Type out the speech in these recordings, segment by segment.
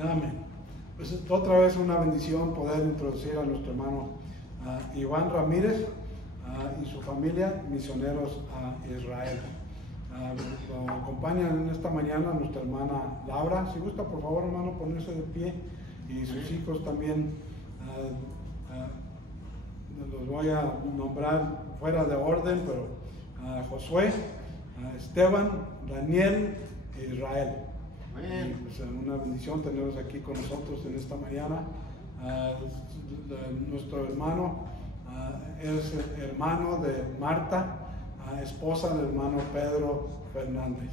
Amén. Pues otra vez una bendición poder introducir a nuestro hermano Iván Ramírez y su familia, misioneros a Israel. Lo acompañan en esta mañana nuestra hermana Laura. Si gusta, por favor, hermano, ponerse de pie. Y sus hijos también los voy a nombrar fuera de orden, pero Josué, Esteban, Daniel e Israel. Y pues una bendición tenerlos aquí con nosotros en esta mañana. Nuestro hermano es hermano de Marta, esposa del hermano Pedro Fernández.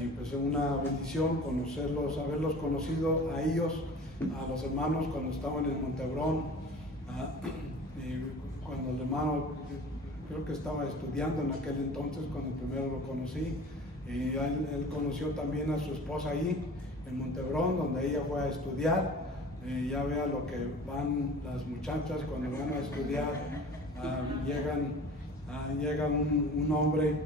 Y pues es una bendición conocerlos, haberlos conocido a ellos, a los hermanos cuando estaban en Montebrón, y cuando el hermano creo que estaba estudiando en aquel entonces, cuando primero lo conocí. Y él conoció también a su esposa ahí en Montebrón, donde ella fue a estudiar. Ya vea lo que van las muchachas cuando van a estudiar. Llega un hombre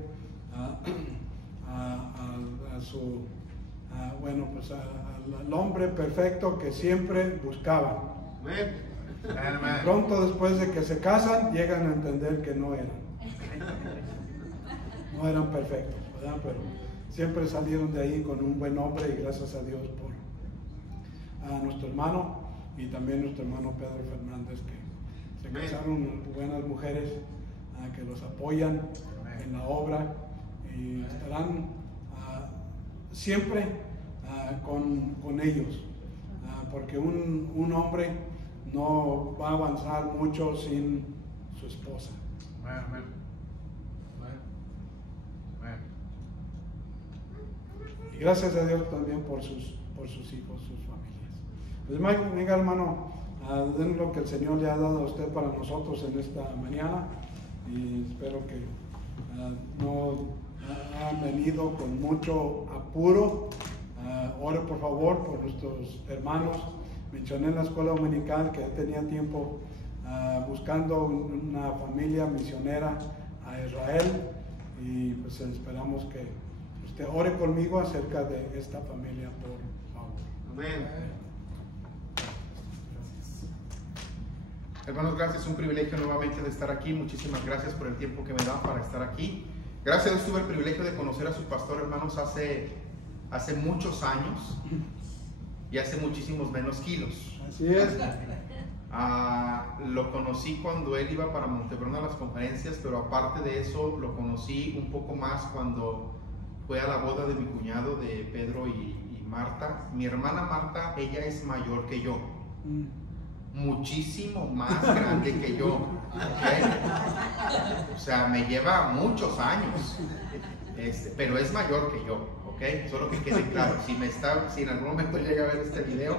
al hombre perfecto que siempre buscaban. Y pronto después de que se casan, llegan a entender que no eran perfectos, ¿verdad? Pero siempre salieron de ahí con un buen hombre, y gracias a Dios por nuestro hermano y también nuestro hermano Pedro Fernández, que se casaron buenas mujeres que los apoyan en la obra y estarán siempre con ellos, porque un hombre no va a avanzar mucho sin su esposa. Y gracias a Dios también por sus hijos, sus familias. Pues venga, hermano, den lo que el Señor le ha dado a usted para nosotros en esta mañana, y espero que no han venido con mucho apuro. Ore por favor por nuestros hermanos. Mencioné en la escuela dominical que tenía tiempo buscando una familia misionera a Israel, y pues esperamos que usted ore conmigo acerca de esta familia, por favor. Amén. Hermanos, gracias, es un privilegio nuevamente de estar aquí. Muchísimas gracias por el tiempo que me dan para estar aquí. Gracias a Dios tuve el privilegio de conocer a su pastor, hermanos, hace muchos años y hace muchísimos menos kilos. Así es. Lo conocí cuando él iba para Montebrón a las conferencias, pero aparte de eso lo conocí un poco más cuando fue a la boda de mi cuñado, de Pedro y Marta. Mi hermana Marta, ella es mayor que yo, muchísimo más grande que yo, ¿okay? O sea, me lleva muchos años, pero es mayor que yo, ¿ok? Solo que quede claro, si en algún momento llega a ver este video,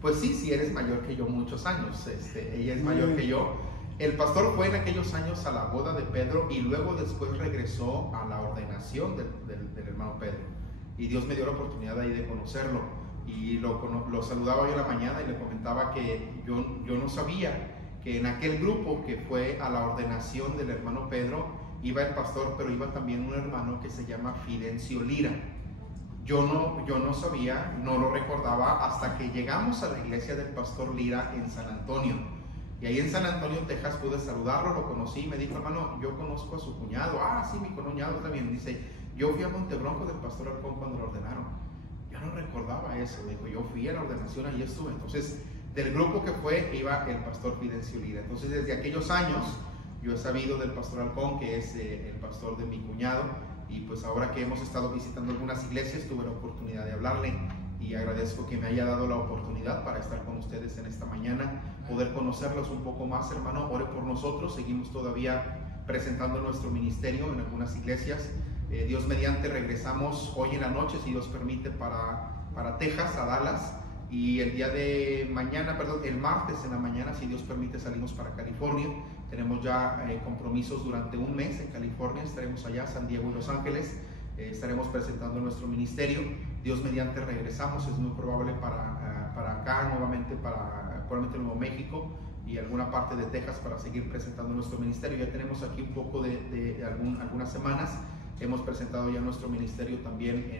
pues sí eres mayor que yo muchos años, ella es mayor que yo. El pastor fue en aquellos años a la boda de Pedro y luego después regresó a la ordenación del hermano Pedro, y Dios me dio la oportunidad ahí de conocerlo, y lo saludaba hoy en la mañana y le comentaba que yo no sabía que en aquel grupo que fue a la ordenación del hermano Pedro iba el pastor, pero iba también un hermano que se llama Fidencio Lira. Yo no sabía, no lo recordaba hasta que llegamos a la iglesia del pastor Lira en San Antonio. Y ahí en San Antonio, Texas, pude saludarlo, lo conocí, me dijo, hermano, yo conozco a su cuñado. Sí, mi cuñado también. Dice, yo fui a Montebronco del pastor Halcón cuando lo ordenaron. Yo no recordaba eso. Dijo, yo fui a la ordenación, allí estuve. Entonces, del grupo que fue, iba el pastor Fidencio Lira. Entonces, desde aquellos años, yo he sabido del pastor Halcón, que es el pastor de mi cuñado. Y pues ahora que hemos estado visitando algunas iglesias, tuve la oportunidad de hablarle. Y agradezco que me haya dado la oportunidad para estar con ustedes en esta mañana, poder conocerlos un poco más, hermano. Ore por nosotros, seguimos todavía presentando nuestro ministerio en algunas iglesias. Dios mediante regresamos hoy en la noche, si Dios permite, para Texas, a Dallas, y el día de mañana, el martes en la mañana, si Dios permite, salimos para California. Tenemos ya compromisos durante un mes en California, estaremos allá, San Diego y Los Ángeles. Estaremos presentando nuestro ministerio. Dios mediante regresamos, es muy probable para acá nuevamente, probablemente Nuevo México y alguna parte de Texas, para seguir presentando nuestro ministerio. Ya tenemos aquí un poco de algunas semanas. Hemos presentado ya nuestro ministerio también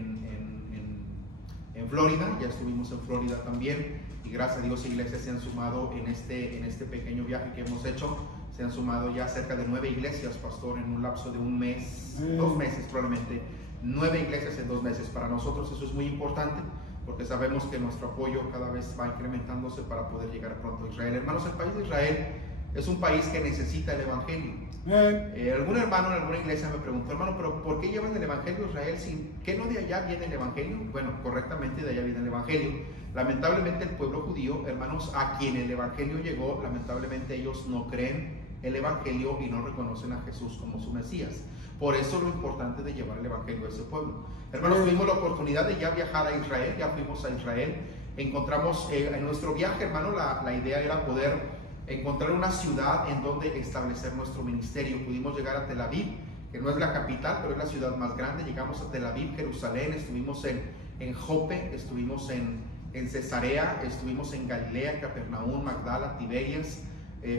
en Florida, ya estuvimos en Florida también, y gracias a Dios iglesias se han sumado en este pequeño viaje que hemos hecho. Se han sumado ya cerca de 9 iglesias, pastor, en un lapso de un mes, 2 meses probablemente. 9 iglesias en 2 meses. Para nosotros eso es muy importante, porque sabemos que nuestro apoyo cada vez va incrementándose para poder llegar pronto a Israel. Hermanos, el país de Israel es un país que necesita el evangelio. Algún hermano en alguna iglesia me preguntó, hermano, pero ¿por qué llevan el evangelio a Israel? ¿Qué no de allá viene el evangelio? Bueno, correctamente de allá viene el evangelio. Lamentablemente el pueblo judío, hermanos, a quien el evangelio llegó, lamentablemente ellos no creen el evangelio y no reconocen a Jesús como su Mesías. Por eso lo importante de llevar el evangelio a ese pueblo. Hermanos, tuvimos la oportunidad de ya viajar a Israel, ya fuimos a Israel. Encontramos en nuestro viaje, hermano, la idea era poder encontrar una ciudad en donde establecer nuestro ministerio. Pudimos llegar a Tel Aviv, que no es la capital, pero es la ciudad más grande. Llegamos a Tel Aviv, Jerusalén, estuvimos en Jope, estuvimos en Cesarea, estuvimos en Galilea, Capernaum, Magdala, Tiberias.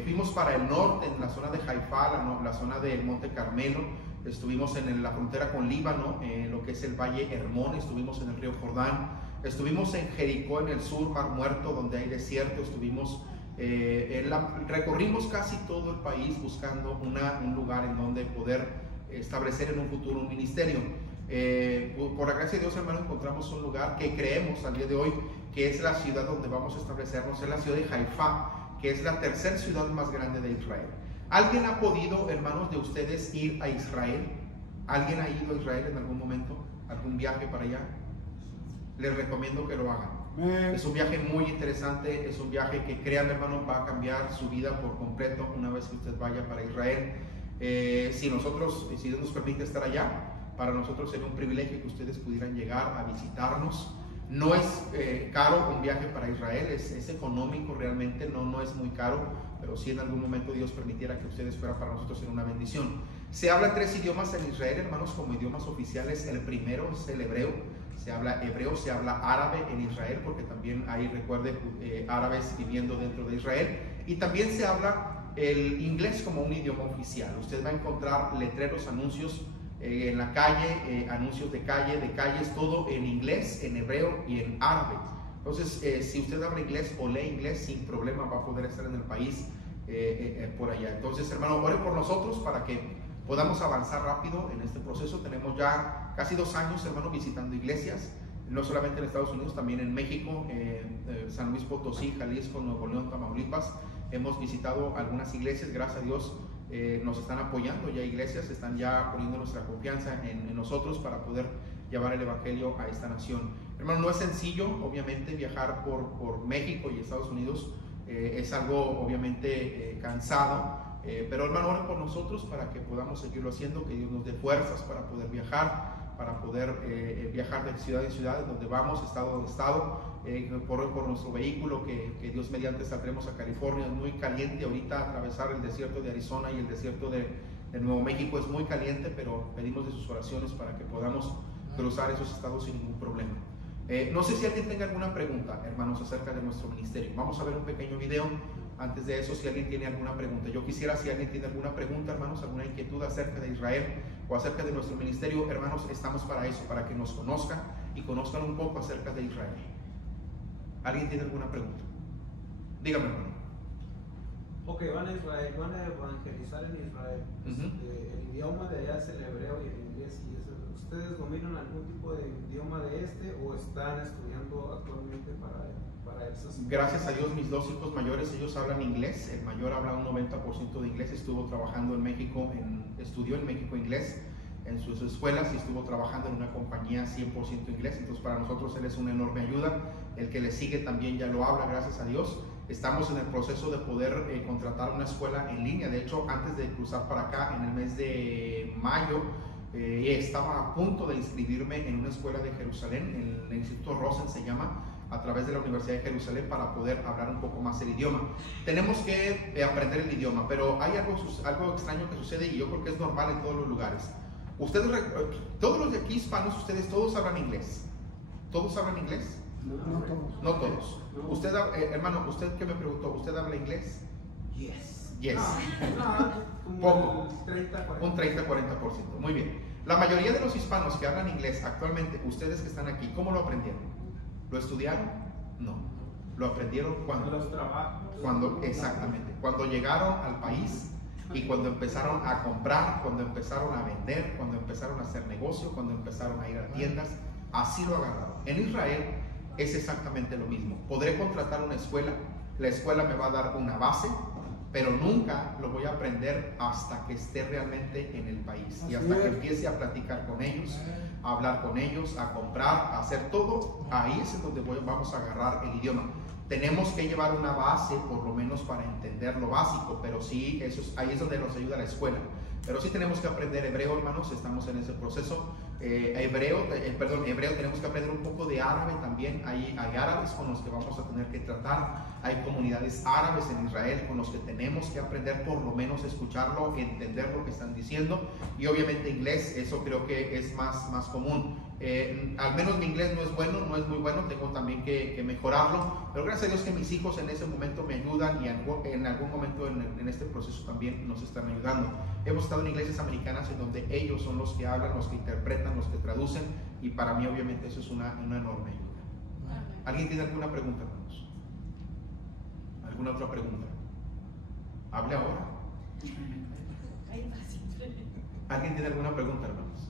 Fuimos para el norte, en la zona de Haifa, la zona del Monte Carmelo. Estuvimos en la frontera con Líbano, en lo que es el Valle Hermón. Estuvimos en el río Jordán. Estuvimos en Jericó, en el sur, Mar Muerto, donde hay desierto. Estuvimos recorrimos casi todo el país buscando un lugar en donde poder establecer en un futuro un ministerio. Por la gracia de Dios, hermano, encontramos un lugar que creemos al día de hoy que es la ciudad donde vamos a establecernos, es la ciudad de Haifa, que es la tercera ciudad más grande de Israel. ¿Alguien ha podido, hermanos, de ustedes ir a Israel? ¿Alguien ha ido a Israel en algún momento? ¿Algún viaje para allá? Les recomiendo que lo hagan. Es un viaje muy interesante, es un viaje que, créanme, hermano, va a cambiar su vida por completo una vez que usted vaya para Israel. Si Dios nos permite estar allá, para nosotros sería un privilegio que ustedes pudieran llegar a visitarnos. No es caro un viaje para Israel, es económico realmente, no es muy caro, pero si en algún momento Dios permitiera que ustedes fueran, para nosotros sería una bendición. Se habla 3 idiomas en Israel, hermanos, como idiomas oficiales. El primero es el hebreo. Se habla hebreo, se habla árabe en Israel, porque también hay, recuerde, árabes viviendo dentro de Israel. Y también se habla el inglés como un idioma oficial. Usted va a encontrar letreros, anuncios en la calle, anuncios de calles, todo en inglés, en hebreo y en árabe. Entonces, si usted habla inglés o lee inglés, sin problema va a poder estar en el país por allá. Entonces, hermano, ore por nosotros para que podamos avanzar rápido en este proceso. Tenemos ya casi 2 años, hermano, visitando iglesias, no solamente en Estados Unidos, también en México, San Luis Potosí, Jalisco, Nuevo León, Tamaulipas. Hemos visitado algunas iglesias, gracias a Dios. Nos están apoyando ya iglesias, están ya poniendo nuestra confianza en nosotros para poder llevar el evangelio a esta nación. Hermano, no es sencillo, obviamente, viajar por México y Estados Unidos. Es algo, obviamente, cansado, pero hermano, oren por nosotros para que podamos seguirlo haciendo, que Dios nos dé fuerzas para poder viajar, viajar de ciudad en ciudad, donde vamos, estado en estado, por nuestro vehículo, que Dios mediante saldremos a California. Es muy caliente ahorita atravesar el desierto de Arizona y el desierto de Nuevo México, es muy caliente, pero pedimos de sus oraciones para que podamos cruzar esos estados sin ningún problema. No sé si alguien tenga alguna pregunta, hermanos, acerca de nuestro ministerio. Vamos a ver un pequeño video. Antes de eso, si alguien tiene alguna pregunta, yo quisiera, si alguien tiene alguna pregunta, hermanos, alguna inquietud acerca de Israel o acerca de nuestro ministerio, hermanos, estamos para eso, para que nos conozcan y conozcan un poco acerca de Israel. ¿Alguien tiene alguna pregunta? Dígame, hermano. Ok, van a Israel, van a evangelizar en Israel. El idioma de allá es el hebreo y el inglés. ¿Ustedes dominan algún tipo de idioma de o están estudiando actualmente para esas? Gracias a Dios, mis 2 hijos mayores, ellos hablan inglés. El mayor habla un 90% de inglés. Estuvo trabajando en México, estudió en México inglés en sus escuelas y estuvo trabajando en una compañía 100% inglés. Entonces, para nosotros él es una enorme ayuda. El que le sigue también ya lo habla, gracias a Dios. Estamos en el proceso de poder contratar una escuela en línea. De hecho, antes de cruzar para acá, en el mes de mayo, estaba a punto de inscribirme en una escuela de Jerusalén, el Instituto Rosen se llama, a través de la Universidad de Jerusalén, para poder hablar un poco más el idioma. Tenemos que aprender el idioma, pero hay algo extraño que sucede, y yo creo que es normal en todos los lugares. Ustedes, todos los de aquí hispanos, ustedes todos hablan inglés. ¿Todos hablan inglés? No todos. No todos. No. Usted, hermano, usted que me preguntó, ¿usted habla inglés? Yes. Yes. No, poco. Un 30-40%. Muy bien. La mayoría de los hispanos que hablan inglés actualmente, ustedes que están aquí, ¿cómo lo aprendieron? ¿Lo estudiaron? No. ¿Lo aprendieron cuando? Los trabajos. Exactamente. Cuando llegaron al país y cuando empezaron a comprar, cuando empezaron a vender, cuando empezaron a hacer negocio, cuando empezaron a ir a tiendas, así lo agarraron. En Israel es exactamente lo mismo. Podré contratar una escuela, la escuela me va a dar una base, pero nunca lo voy a aprender hasta que esté realmente en el país y hasta que empiece a platicar con ellos, a hablar con ellos, a comprar, a hacer todo. Ahí es donde vamos a agarrar el idioma. Tenemos que llevar una base por lo menos para entender lo básico, pero sí, ahí es donde nos ayuda la escuela. Pero sí tenemos que aprender hebreo, hermanos, estamos en ese proceso. Hebreo, tenemos que aprender un poco de árabe también. Hay árabes con los que vamos a tener que tratar. Hay comunidades árabes en Israel con los que tenemos que aprender por lo menos escucharlo, entender lo que están diciendo. Y obviamente inglés, eso creo que es más común. Al menos mi inglés no es bueno, no es muy bueno, tengo también que mejorarlo, pero gracias a Dios que mis hijos en ese momento me ayudan y en algún momento en este proceso también nos están ayudando. Hemos estado en iglesias americanas en donde ellos son los que hablan, los que interpretan, los que traducen, y para mí obviamente eso es una enorme ayuda. ¿Alguien tiene alguna pregunta, hermanos? ¿Alguna otra pregunta? Hable ahora. ¿Alguien tiene alguna pregunta, hermanos?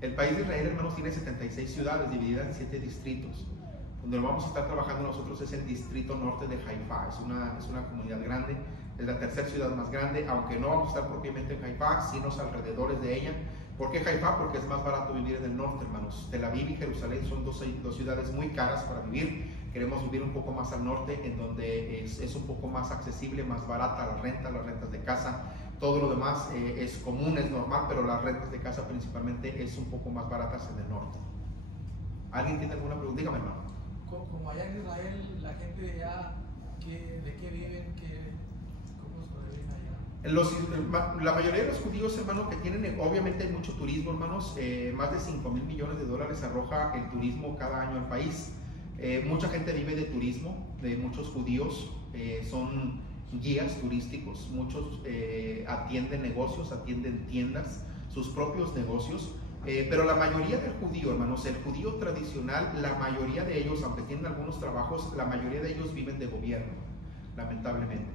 El país de Israel, hermanos, tiene 76 ciudades divididas en 7 distritos. Donde vamos a estar trabajando nosotros es el distrito norte de Haifa. Es una comunidad grande, es la tercera ciudad más grande, aunque no vamos a estar propiamente en Haifa, sino los alrededores de ella. ¿Por qué Haifa? Porque es más barato vivir en el norte, hermanos. Tel Aviv y Jerusalén son dos ciudades muy caras para vivir. Queremos vivir un poco más al norte, en donde es un poco más accesible, más barata las rentas de casa. Todo lo demás es común, es normal, pero las rentas de casa principalmente es un poco más baratas en el norte. ¿Alguien tiene alguna pregunta? Dígame, hermano. Como allá en Israel, la gente de allá, ¿de qué viven? ¿Cómo sobreviven allá? La mayoría de los judíos, hermano, que tienen, obviamente hay mucho turismo, hermanos. Más de $5,000 millones arroja el turismo cada año al país. Mucha gente vive de turismo, muchos judíos son guías turísticos, muchos atienden negocios, atienden tiendas, sus propios negocios, pero la mayoría del judío, hermanos, el judío tradicional, la mayoría de ellos, aunque tienen algunos trabajos, la mayoría de ellos viven de gobierno, lamentablemente.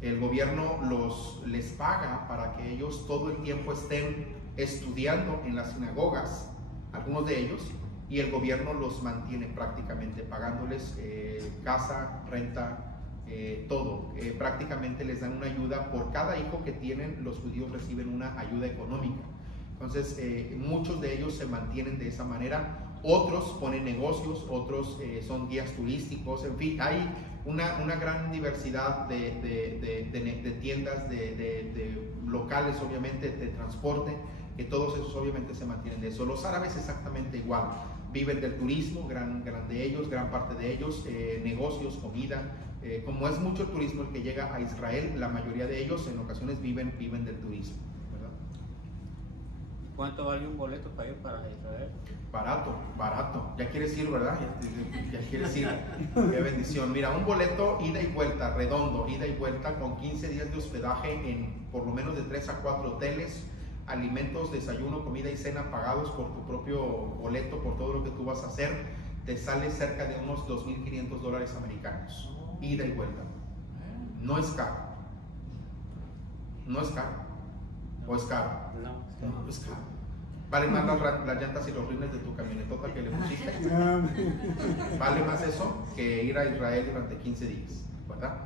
El gobierno les paga para que ellos todo el tiempo estén estudiando en las sinagogas, algunos de ellos, y el gobierno los mantiene prácticamente pagándoles casa, renta, todo. Prácticamente les dan una ayuda por cada hijo que tienen. Los judíos reciben una ayuda económica. Entonces muchos de ellos se mantienen de esa manera. Otros ponen negocios, otros son guías turísticos. En fin, hay una gran diversidad de tiendas, de locales, obviamente, de transporte, que todos esos obviamente se mantienen de eso. Los árabes exactamente igual, viven del turismo, gran de ellos, gran parte de ellos, negocios, comida. Como es mucho el turismo el que llega a Israel, la mayoría de ellos en ocasiones viven del turismo, ¿verdad? ¿Cuánto vale un boleto para ir para Israel? Barato. Ya quieres ir, ¿verdad? Ya quieres ir. Qué bendición. Mira, un boleto ida y vuelta, redondo, ida y vuelta, con 15 días de hospedaje en por lo menos de 3 a 4 hoteles, alimentos, desayuno, comida y cena pagados por tu propio boleto, por todo lo que tú vas a hacer, te sale cerca de unos $2,500 americanos. Ida y vuelta. No es caro. No es caro. ¿O es caro? No es caro. Vale más las llantas y los rines de tu camionetota que le pusiste. Vale más eso que ir a Israel durante 15 días, ¿verdad?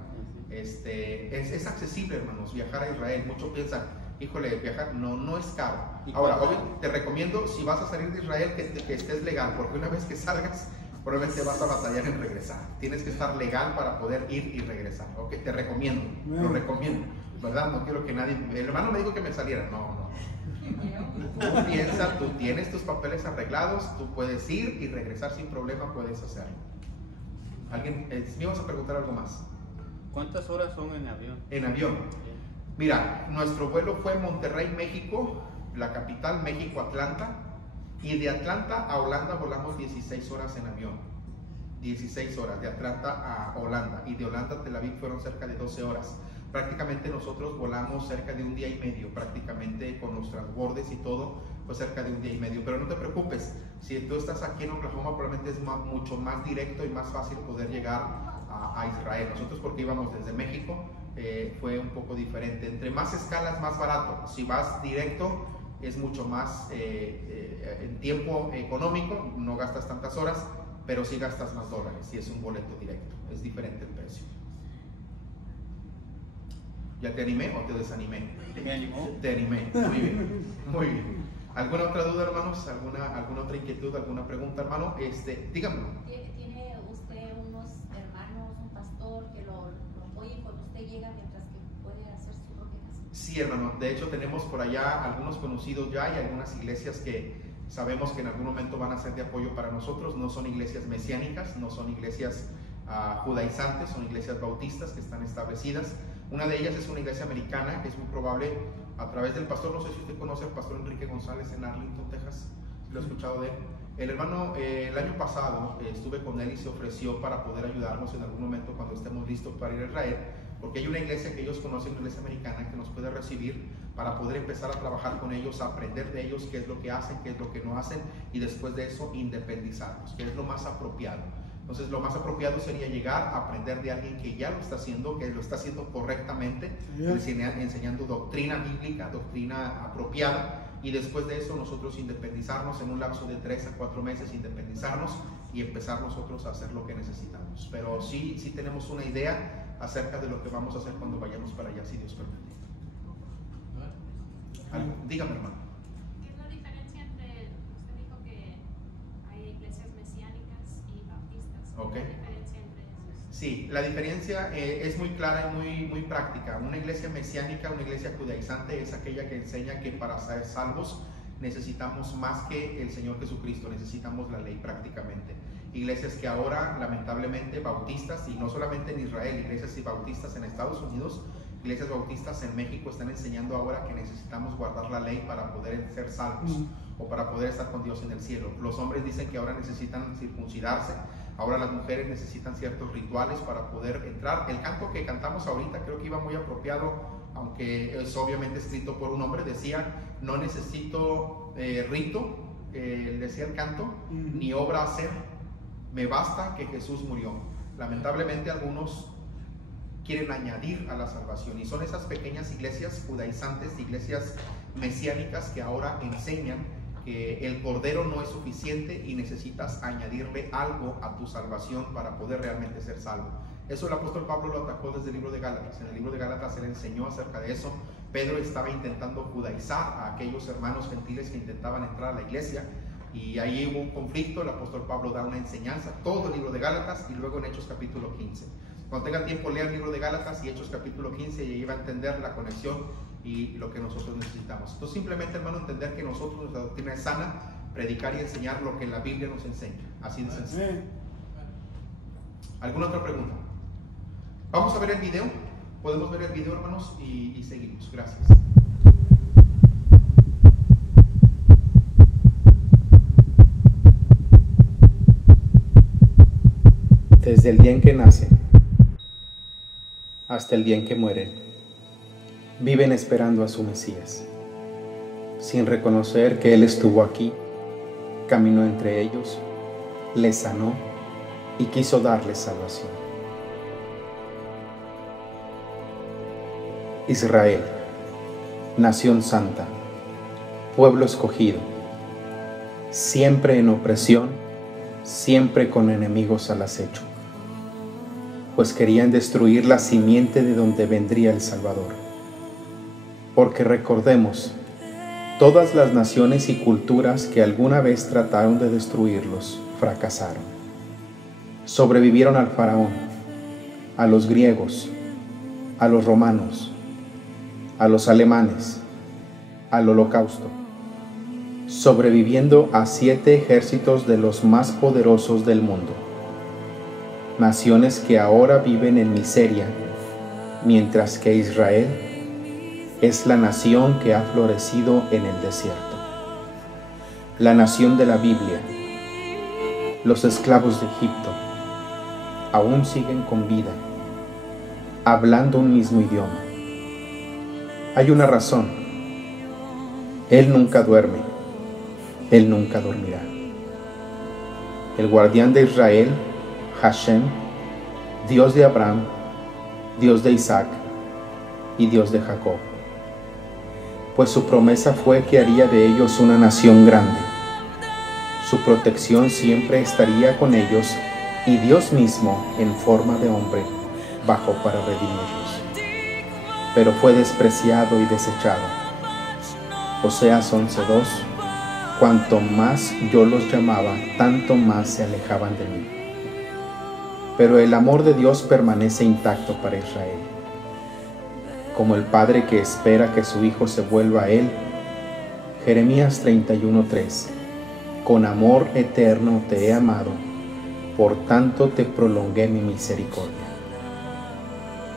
Es accesible, hermanos, viajar a Israel. Muchos piensan, híjole, viajar, no es caro. Ahora, te recomiendo, si vas a salir de Israel, que estés legal, porque una vez que salgas, probablemente vas a batallar en regresar. Tienes que estar legal para poder ir y regresar. Ok, te recomiendo, lo recomiendo, ¿verdad? No quiero que nadie. El hermano me dijo que me saliera. No. Tú piensa, tú tienes tus papeles arreglados, tú puedes ir y regresar sin problema, puedes hacerlo. ¿Alguien me ibas a preguntar algo más? ¿Cuántas horas son en avión? En avión. Mira, nuestro vuelo fue Monterrey, México, la capital, México, Atlanta. Y de Atlanta a Holanda volamos 16 horas en avión. 16 horas de Atlanta a Holanda. Y de Holanda a Tel Aviv fueron cerca de 12 horas. Prácticamente nosotros volamos cerca de un día y medio, prácticamente con los transbordes y todo. fue cerca de un día y medio. Pero no te preocupes, si tú estás aquí en Oklahoma, probablemente es mucho más directo y más fácil poder llegar a Israel. Nosotros, porque íbamos desde México, fue un poco diferente. Entre más escalas, más barato. Si vas directo, es mucho más en tiempo económico, no gastas tantas horas, pero sí gastas más dólares si es un boleto directo. Es diferente el precio. ¿Ya te animé o te desanimé? Me animó. Te animé. Muy bien. Muy bien. ¿Alguna otra duda, hermanos? ¿Alguna otra inquietud? ¿Alguna pregunta, hermano? Dígamelo. ¿Tiene usted unos hermanos, un pastor que lo apoye cuando usted llega mientras que puede hacer su propia casa? Sí, hermano. De hecho, tenemos por allá algunos conocidos ya y algunas iglesias que sabemos que en algún momento van a ser de apoyo para nosotros. No son iglesias mesiánicas, no son iglesias judaizantes, son iglesias bautistas que están establecidas. Una de ellas es una iglesia americana que es muy probable a través del pastor, no sé si usted conoce al pastor Enrique González en Arlington, Texas, lo he escuchado de él. El hermano, el año pasado estuve con él y se ofreció para poder ayudarnos en algún momento cuando estemos listos para ir a Israel, porque hay una iglesia que ellos conocen, una iglesia americana que nos puede recibir para poder empezar a trabajar con ellos, a aprender de ellos qué es lo que hacen, qué es lo que no hacen, y después de eso independizarnos, que es lo más apropiado. Entonces lo más apropiado sería llegar a aprender de alguien que ya lo está haciendo, que lo está haciendo correctamente, enseñando doctrina bíblica, doctrina apropiada, y después de eso nosotros independizarnos en un lapso de 3 a 4 meses, independizarnos y empezar nosotros a hacer lo que necesitamos. Pero sí tenemos una idea acerca de lo que vamos a hacer cuando vayamos para allá, si Dios permite. Dígame, hermano. ¿Qué es la diferencia entre, usted dijo que hay iglesias mesiánicas y bautistas? Okay. ¿Qué es la diferencia entre esos? Sí, la diferencia es muy clara y muy práctica. Una iglesia mesiánica, una iglesia judaizante es aquella que enseña que para ser salvos necesitamos más que el Señor Jesucristo, necesitamos la ley prácticamente. Iglesias que ahora, lamentablemente, bautistas, y no solamente en Israel, iglesias y bautistas en Estados Unidos, iglesias bautistas en México están enseñando ahora que necesitamos guardar la ley para poder ser salvos o para poder estar con Dios en el cielo. Los hombres dicen que ahora necesitan circuncidarse, ahora las mujeres necesitan ciertos rituales para poder entrar. El canto que cantamos ahorita creo que iba muy apropiado, aunque es obviamente escrito por un hombre. Decía, no necesito rito, decía el canto, ni obra hacer, me basta que Jesús murió. Lamentablemente algunos quieren añadir a la salvación, y son esas pequeñas iglesias judaizantes, iglesias mesiánicas que ahora enseñan que el cordero no es suficiente y necesitas añadirle algo a tu salvación para poder realmente ser salvo. Eso el apóstol Pablo lo atacó desde el libro de Gálatas. En el libro de Gálatas él enseñó acerca de eso. Pedro estaba intentando judaizar a aquellos hermanos gentiles que intentaban entrar a la iglesia, y ahí hubo un conflicto. El apóstol Pablo da una enseñanza, todo el libro de Gálatas, y luego en Hechos capítulo 15. Cuando tenga tiempo, lea el libro de Gálatas y Hechos capítulo 15, y ahí va a entender la conexión y lo que nosotros necesitamos. Entonces, simplemente, hermano, entender que nosotros, nuestra doctrina es sana, predicar y enseñar lo que la Biblia nos enseña. Así de sencillo. ¿Alguna otra pregunta? Vamos a ver el video. Podemos ver el video, hermanos, y seguimos. Gracias. Desde el día en que nacen hasta el día en que mueren, viven esperando a su Mesías, sin reconocer que Él estuvo aquí, caminó entre ellos, les sanó y quiso darles salvación. Israel, nación santa, pueblo escogido, siempre en opresión, siempre con enemigos al acecho, pues querían destruir la simiente de donde vendría el Salvador. Porque recordemos, todas las naciones y culturas que alguna vez trataron de destruirlos, fracasaron. Sobrevivieron al faraón, a los griegos, a los romanos, a los alemanes, al holocausto, sobreviviendo a 7 ejércitos de los más poderosos del mundo. Naciones que ahora viven en miseria, mientras que Israel es la nación que ha florecido en el desierto. La nación de la Biblia, los esclavos de Egipto, aún siguen con vida, hablando un mismo idioma. Hay una razón. Él nunca duerme, Él nunca dormirá. El guardián de Israel, Hashem, Dios de Abraham, Dios de Isaac y Dios de Jacob. Pues su promesa fue que haría de ellos una nación grande. Su protección siempre estaría con ellos y Dios mismo, en forma de hombre, bajó para redimirlos. Pero fue despreciado y desechado. Oseas 11:2. Cuanto más yo los llamaba, tanto más se alejaban de mí. Pero el amor de Dios permanece intacto para Israel. Como el padre que espera que su hijo se vuelva a él. Jeremías 31:3. Con amor eterno te he amado, por tanto te prolongué mi misericordia.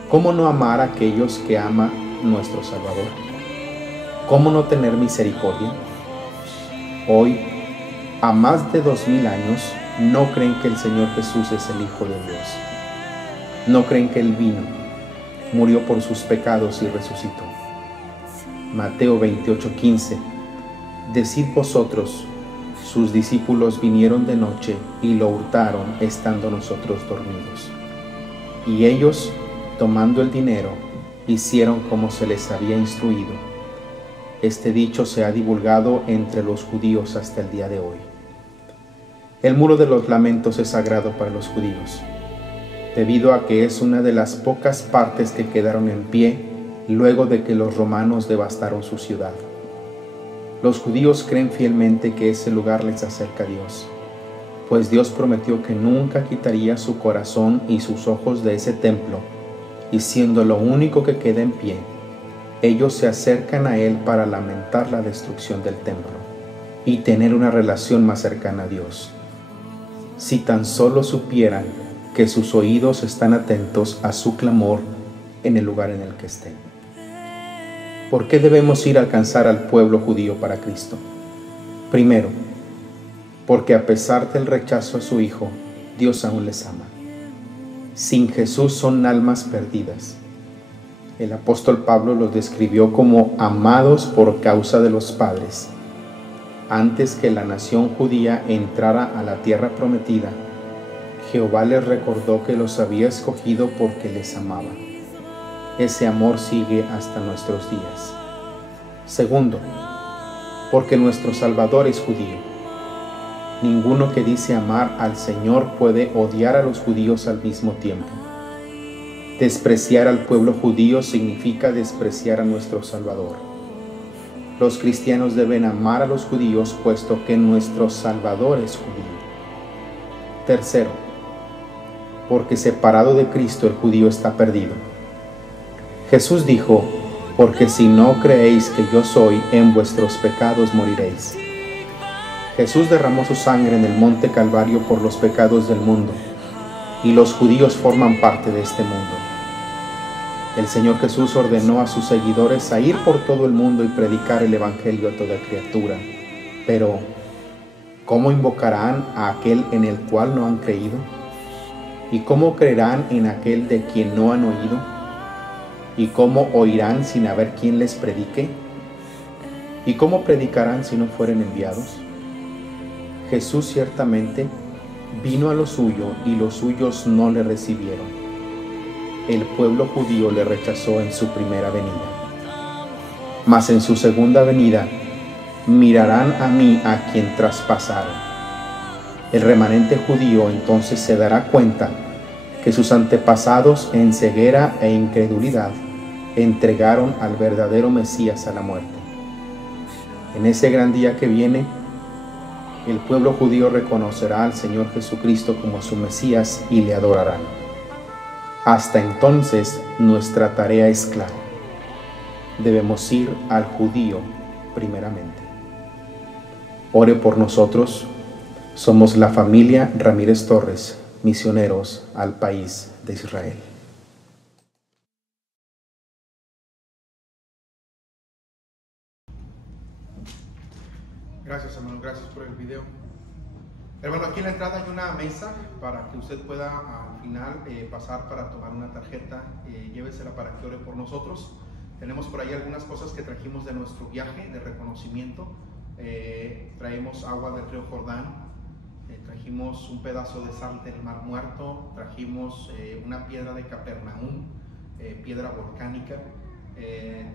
¿Cómo no amar a aquellos que ama nuestro Salvador? ¿Cómo no tener misericordia? Hoy, a más de 2000 años, no creen que el Señor Jesús es el Hijo de Dios. No creen que Él vino, murió por sus pecados y resucitó. Mateo 28:15. Decid vosotros, sus discípulos vinieron de noche y lo hurtaron estando nosotros dormidos. Y ellos, tomando el dinero, hicieron como se les había instruido. Este dicho se ha divulgado entre los judíos hasta el día de hoy. El muro de los lamentos es sagrado para los judíos, debido a que es una de las pocas partes que quedaron en pie luego de que los romanos devastaron su ciudad. Los judíos creen fielmente que ese lugar les acerca a Dios, pues Dios prometió que nunca quitaría su corazón y sus ojos de ese templo, y siendo lo único que queda en pie, ellos se acercan a Él para lamentar la destrucción del templo y tener una relación más cercana a Dios. Si tan solo supieran que sus oídos están atentos a su clamor en el lugar en el que estén. ¿Por qué debemos ir a alcanzar al pueblo judío para Cristo? Primero, porque a pesar del rechazo a su Hijo, Dios aún les ama. Sin Jesús son almas perdidas. El apóstol Pablo los describió como amados por causa de los padres. Antes que la nación judía entrara a la tierra prometida, Jehová les recordó que los había escogido porque les amaba. Ese amor sigue hasta nuestros días. Segundo, porque nuestro Salvador es judío. Ninguno que dice amar al Señor puede odiar a los judíos al mismo tiempo. Despreciar al pueblo judío significa despreciar a nuestro Salvador. Los cristianos deben amar a los judíos puesto que nuestro Salvador es judío. Tercero, porque separado de Cristo el judío está perdido. Jesús dijo, porque si no creéis que yo soy, en vuestros pecados moriréis. Jesús derramó su sangre en el monte Calvario por los pecados del mundo, y los judíos forman parte de este mundo. El Señor Jesús ordenó a sus seguidores a ir por todo el mundo y predicar el Evangelio a toda criatura. Pero, ¿cómo invocarán a aquel en el cual no han creído? ¿Y cómo creerán en aquel de quien no han oído? ¿Y cómo oirán sin haber quien les predique? ¿Y cómo predicarán si no fueren enviados? Jesús ciertamente vino a lo suyo y los suyos no le recibieron. El pueblo judío le rechazó en su primera venida. Mas en su segunda venida mirarán a mí a quien traspasaron. El remanente judío entonces se dará cuenta que sus antepasados en ceguera e incredulidad entregaron al verdadero Mesías a la muerte. En ese gran día que viene, el pueblo judío reconocerá al Señor Jesucristo como su Mesías y le adorarán. Hasta entonces, nuestra tarea es clara. Debemos ir al judío primeramente. Ore por nosotros. Somos la familia Ramírez Torres, misioneros al país de Israel. Gracias, hermano, gracias por el video. Hermano, aquí en la entrada hay una mesa para que usted pueda al final pasar para tomar una tarjeta. Llévesela para que ore por nosotros. Tenemos por ahí algunas cosas que trajimos de nuestro viaje de reconocimiento traemos agua del río Jordán, trajimos un pedazo de sal del Mar Muerto, trajimos una piedra de Capernaum, piedra volcánica.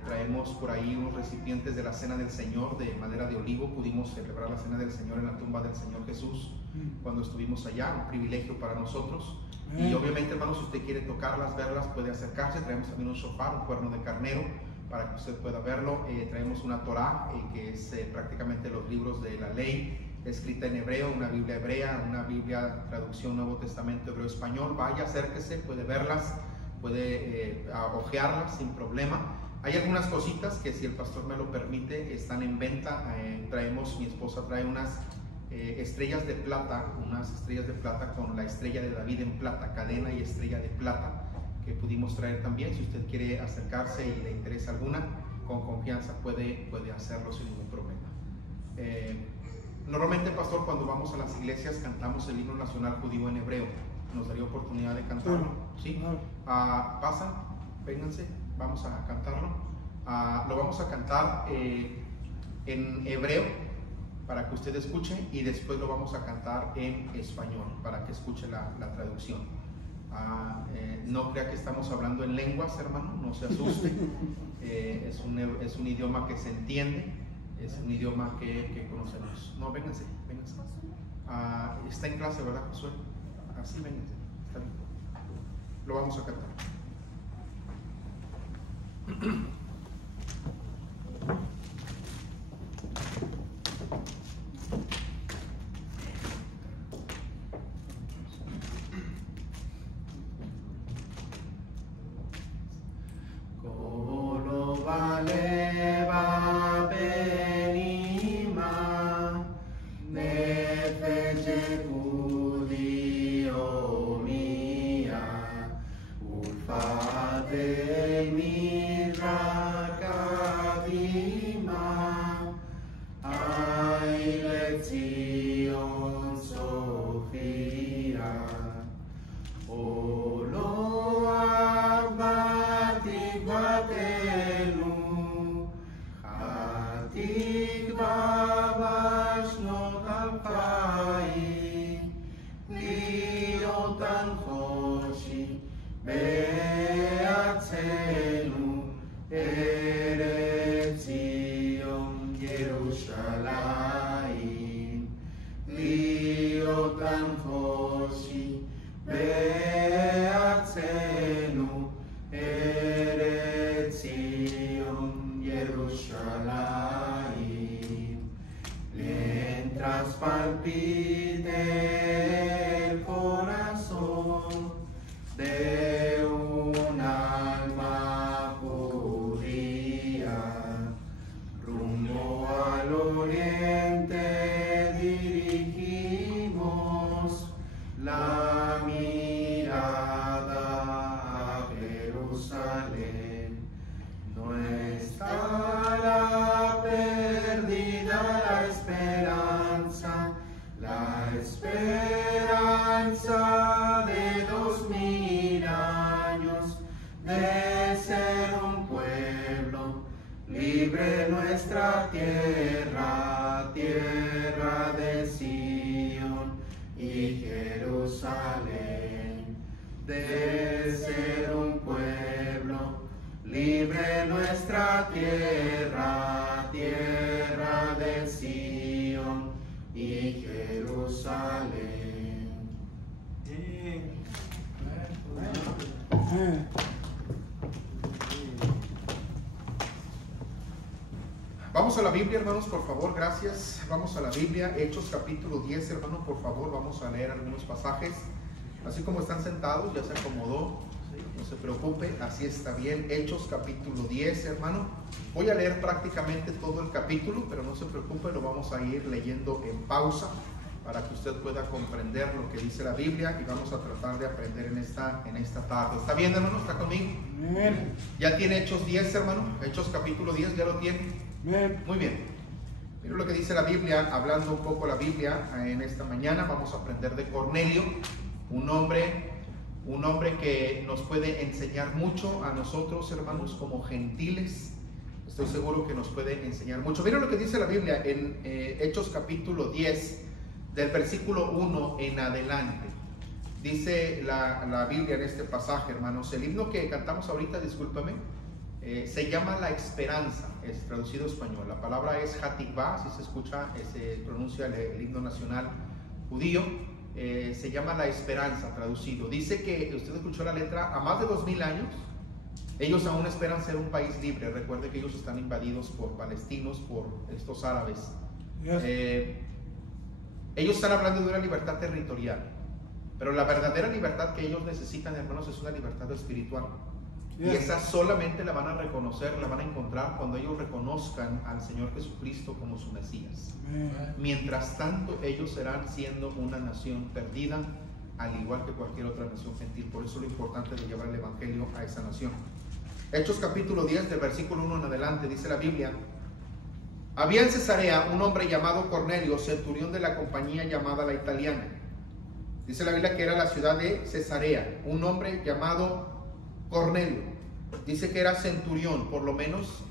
Traemos por ahí unos recipientes de la Cena del Señor de madera de olivo. Pudimos celebrar la Cena del Señor en la tumba del Señor Jesús cuando estuvimos allá, un privilegio para nosotros. Y obviamente, hermanos, si usted quiere tocarlas, verlas, puede acercarse. Traemos también un shofar, un cuerno de carnero, para que usted pueda verlo. Traemos una Torá, que es prácticamente los libros de la ley, escrita en hebreo, una Biblia hebrea, una Biblia traducción Nuevo Testamento hebreo-español. Vaya, acérquese, puede verlas, puede ojearlas sin problema. Hay algunas cositas que, si el pastor me lo permite, están en venta. Mi esposa trae unas estrellas de plata, con la estrella de David en plata, cadena y estrella de plata, que pudimos traer también. Si usted quiere acercarse y le interesa alguna, con confianza puede hacerlo sin ningún problema. Normalmente, pastor, cuando vamos a las iglesias cantamos el himno nacional judío en hebreo. ¿Nos daría oportunidad de cantarlo? ¿Sí? Pasan, vénganse, vamos a cantarlo. Lo vamos a cantar en hebreo para que usted escuche, y después lo vamos a cantar en español para que escuche la traducción. No crea que estamos hablando en lenguas, hermano, no se asuste. Es un idioma que se entiende, es un idioma que conocemos. No, vénganse. Está en clase, ¿verdad, Josué? Así, vénganse. Está bien. Lo vamos a cantar. Vamos a la Biblia, hermanos, por favor, gracias. Vamos a la Biblia, Hechos capítulo 10, hermanos, por favor, vamos a leer algunos pasajes. Así como están sentados, ya se acomodó, ¿sí? No se preocupe, así está bien. Hechos capítulo 10, hermano. Voy a leer prácticamente todo el capítulo, pero no se preocupe, lo vamos a ir leyendo en pausa para que usted pueda comprender lo que dice la Biblia, y vamos a tratar de aprender en esta tarde. ¿Está bien, hermano? ¿Está conmigo? Bien. ¿Ya tiene Hechos 10, hermano? Hechos capítulo 10, ¿ya lo tiene? Bien. Muy bien. Mira lo que dice la Biblia, hablando un poco la Biblia en esta mañana. Vamos a aprender de Cornelio, un hombre que nos puede enseñar mucho a nosotros, hermanos, como gentiles, Estoy seguro que nos puede enseñar mucho. Mira lo que dice la Biblia en Hechos capítulo 10, del versículo 1 en adelante. Dice la Biblia en este pasaje, hermanos, el himno que cantamos ahorita, discúlpame, se llama La Esperanza, es traducido a español. La palabra es Hatikvah, así se escucha, se pronuncia el himno nacional judío. Se llama La Esperanza, traducido. Dice que, usted escuchó la letra, a más de 2000 años, ellos aún esperan ser un país libre. Recuerde que ellos están invadidos por palestinos, por estos árabes. Ellos están hablando de una libertad territorial, pero la verdadera libertad que ellos necesitan, hermanos, es una libertad espiritual. Y esa solamente la van a reconocer, la van a encontrar cuando ellos reconozcan al Señor Jesucristo como su Mesías. Mientras tanto, ellos serán siendo una nación perdida, al igual que cualquier otra nación gentil. Por eso lo importante de llevar el Evangelio a esa nación. Hechos capítulo 10, del versículo 1 en adelante, dice la Biblia: había en Cesarea un hombre llamado Cornelio, centurión de la compañía llamada La Italiana. Dice la Biblia que era la ciudad de Cesarea. Un hombre llamado Cornelio. Dice que era centurión, por lo menos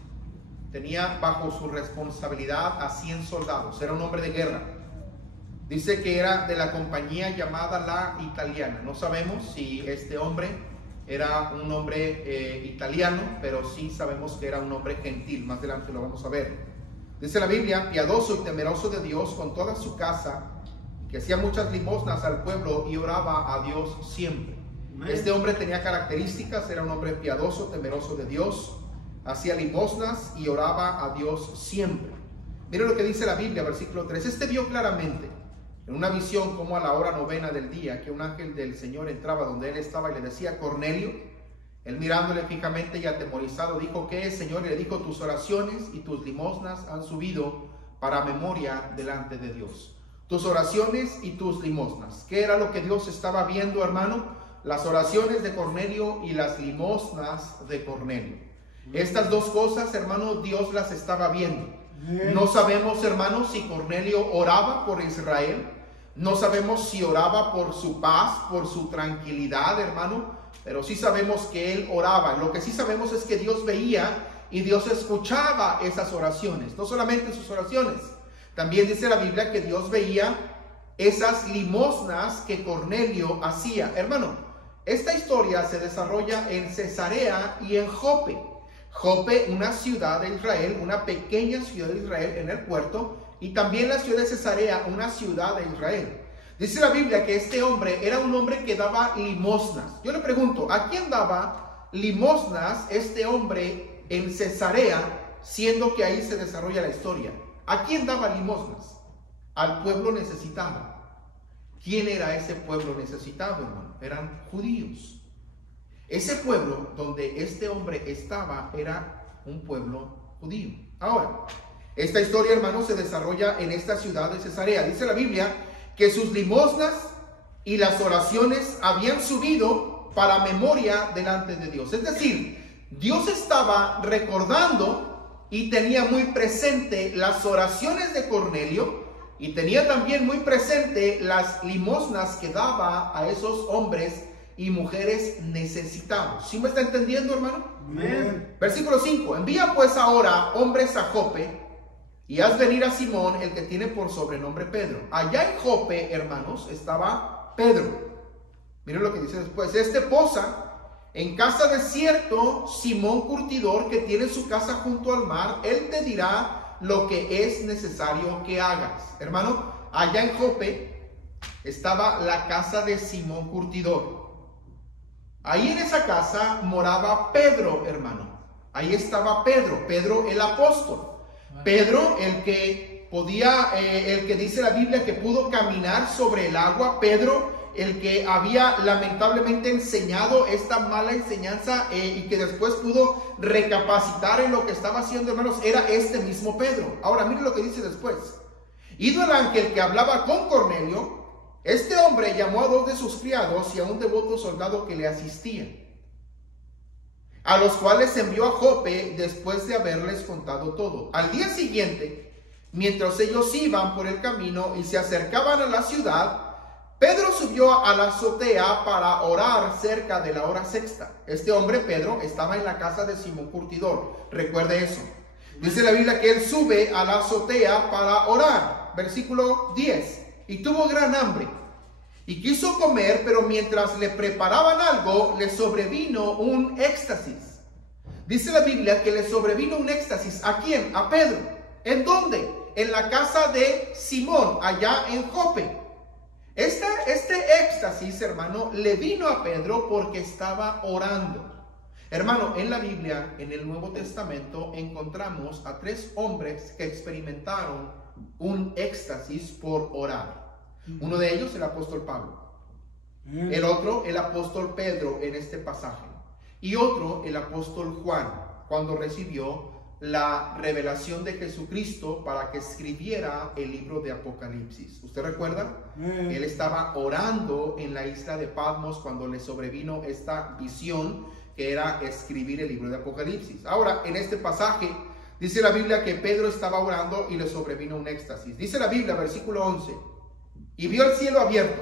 tenía bajo su responsabilidad a 100 soldados. Era un hombre de guerra. Dice que era de la compañía llamada La Italiana. No sabemos si este hombre era un hombre italiano, pero sí sabemos que era un hombre gentil. Más adelante lo vamos a ver. Dice la Biblia: piadoso y temeroso de Dios con toda su casa, que hacía muchas limosnas al pueblo y oraba a Dios siempre. Este hombre tenía características, era un hombre piadoso, temeroso de Dios, hacía limosnas y oraba a Dios siempre. Mire lo que dice la Biblia, versículo 3. Este vio claramente en una visión como a la hora 9 del día que un ángel del Señor entraba donde él estaba y le decía: Cornelio. Él, mirándole fijamente y atemorizado, dijo: ¿qué es, Señor? Y le dijo: tus oraciones y tus limosnas han subido para memoria delante de Dios. Tus oraciones y tus limosnas. ¿Qué era lo que Dios estaba viendo, hermano? Las oraciones de Cornelio y las limosnas de Cornelio. Estas dos cosas, hermano, Dios las estaba viendo. No sabemos, hermano, si Cornelio oraba por Israel. No sabemos si oraba por su paz, por su tranquilidad, hermano. Pero sí sabemos que él oraba. Lo que sí sabemos es que Dios veía y Dios escuchaba esas oraciones. No solamente sus oraciones. También dice la Biblia que Dios veía esas limosnas que Cornelio hacía. Hermano, esta historia se desarrolla en Cesarea y en Jope. Jope, una ciudad de Israel, una pequeña ciudad de Israel en el puerto, y también la ciudad de Cesarea, una ciudad de Israel. Dice la Biblia que este hombre era un hombre que daba limosnas. Yo le pregunto, ¿a quién daba limosnas este hombre en Cesarea, siendo que ahí se desarrolla la historia? ¿A quién daba limosnas? Al pueblo necesitado. ¿Quién era ese pueblo necesitado, hermano? Eran judíos. Ese pueblo donde este hombre estaba era un pueblo judío. Ahora, esta historia, hermano, se desarrolla en esta ciudad de Cesarea. Dice la Biblia que sus limosnas y las oraciones habían subido para memoria delante de Dios. Es decir, Dios estaba recordando y tenía muy presente las oraciones de Cornelio, y tenía también muy presente las limosnas que daba a esos hombres y mujeres necesitados. ¿Sí me está entendiendo, hermano? Amén. Versículo 5. Envía pues ahora hombres a Jope y haz venir a Simón, el que tiene por sobrenombre Pedro. Allá en Jope, hermanos, estaba Pedro. Miren lo que dice después. Este posa en casa de cierto Simón curtidor que tiene su casa junto al mar. Él te dirá lo que es necesario que hagas. Hermano, allá en Jope estaba la casa de Simón curtidor. Ahí en esa casa moraba Pedro, hermano. Ahí estaba Pedro, Pedro el apóstol. Pedro, el que podía, el que dice la Biblia que pudo caminar sobre el agua. Pedro, el que había lamentablemente enseñado esta mala enseñanza y que después pudo recapacitar en lo que estaba haciendo, hermanos, era este mismo Pedro. Ahora miren lo que dice después. Ido el ángel que hablaba con Cornelio, este hombre llamó a 2 de sus criados y a un devoto soldado que le asistía, a los cuales envió a Jope después de haberles contado todo. Al día siguiente, mientras ellos iban por el camino y se acercaban a la ciudad, Pedro subió a la azotea para orar cerca de la hora sexta. Este hombre, Pedro, estaba en la casa de Simón curtidor. Recuerde eso. Dice la Biblia que él sube a la azotea para orar. Versículo 10. Y tuvo gran hambre y quiso comer, pero mientras le preparaban algo, le sobrevino un éxtasis. Dice la Biblia que le sobrevino un éxtasis. ¿A quién? A Pedro. ¿En dónde? En la casa de Simón, allá en Jope. Este éxtasis, hermano, le vino a Pedro porque estaba orando. Hermano, en la Biblia, en el Nuevo Testamento, encontramos a 3 hombres que experimentaron un éxtasis por orar. Uno de ellos, el apóstol Pablo. El otro, el apóstol Pedro, en este pasaje. Y otro, el apóstol Juan, cuando recibió la revelación de Jesucristo para que escribiera el libro de Apocalipsis. ¿Usted recuerda? Él estaba orando en la isla de Patmos cuando le sobrevino esta visión que era escribir el libro de Apocalipsis. Ahora, en este pasaje, dice la Biblia que Pedro estaba orando y le sobrevino un éxtasis. Dice la Biblia, versículo 11, y vio el cielo abierto,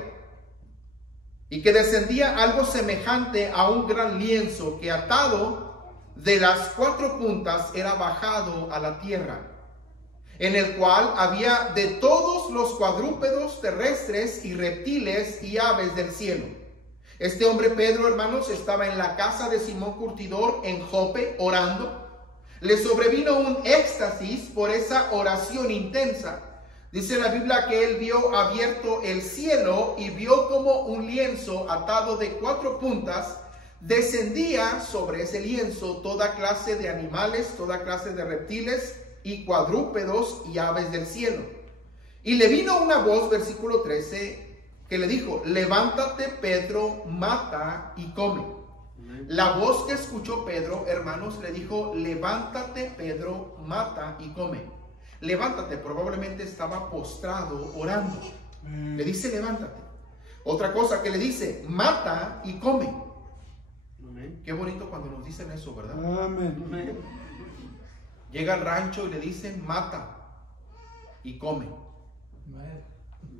y que descendía algo semejante a un gran lienzo que atado de las 4 puntas era bajado a la tierra, en el cual había de todos los cuadrúpedos terrestres y reptiles y aves del cielo. Este hombre Pedro, hermanos, estaba en la casa de Simón Curtidor en Jope orando. Le sobrevino un éxtasis por esa oración intensa. Dice la Biblia que él vio abierto el cielo y vio como un lienzo atado de 4 puntas descendía sobre ese lienzo toda clase de animales, toda clase de reptiles y cuadrúpedos y aves del cielo. Y le vino una voz, versículo 13, que le dijo: levántate, Pedro, mata y come. La voz que escuchó Pedro, hermanos, le dijo: levántate, Pedro, mata y come. Levántate, probablemente estaba postrado orando. Le dice: levántate. Otra cosa que le dice: mata y come. Qué bonito cuando nos dicen eso, ¿verdad? Amén. Llega al rancho y le dicen: mata y come.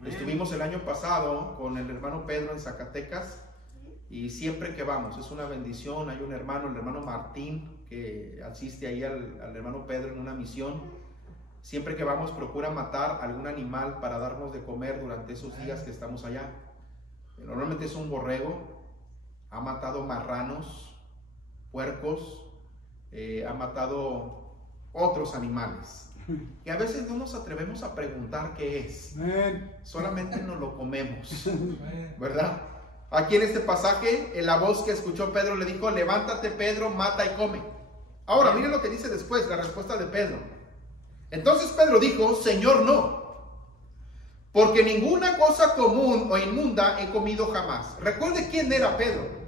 Estuvimos el año pasado con el hermano Pedro en Zacatecas y siempre que vamos es una bendición. Hay un hermano, el hermano Martín, que asiste ahí al hermano Pedro en una misión. Siempre que vamos procura matar algún animal para darnos de comer durante esos días que estamos allá. Normalmente es un borrego. Ha matado marranos, puercos, ha matado otros animales. Y a veces no nos atrevemos a preguntar qué es. Solamente nos lo comemos, ¿verdad? Aquí en este pasaje, la voz que escuchó Pedro le dijo: levántate, Pedro, mata y come. Ahora, miren lo que dice después, la respuesta de Pedro. Entonces Pedro dijo: Señor, no, porque ninguna cosa común o inmunda he comido jamás. Recuerde quién era Pedro.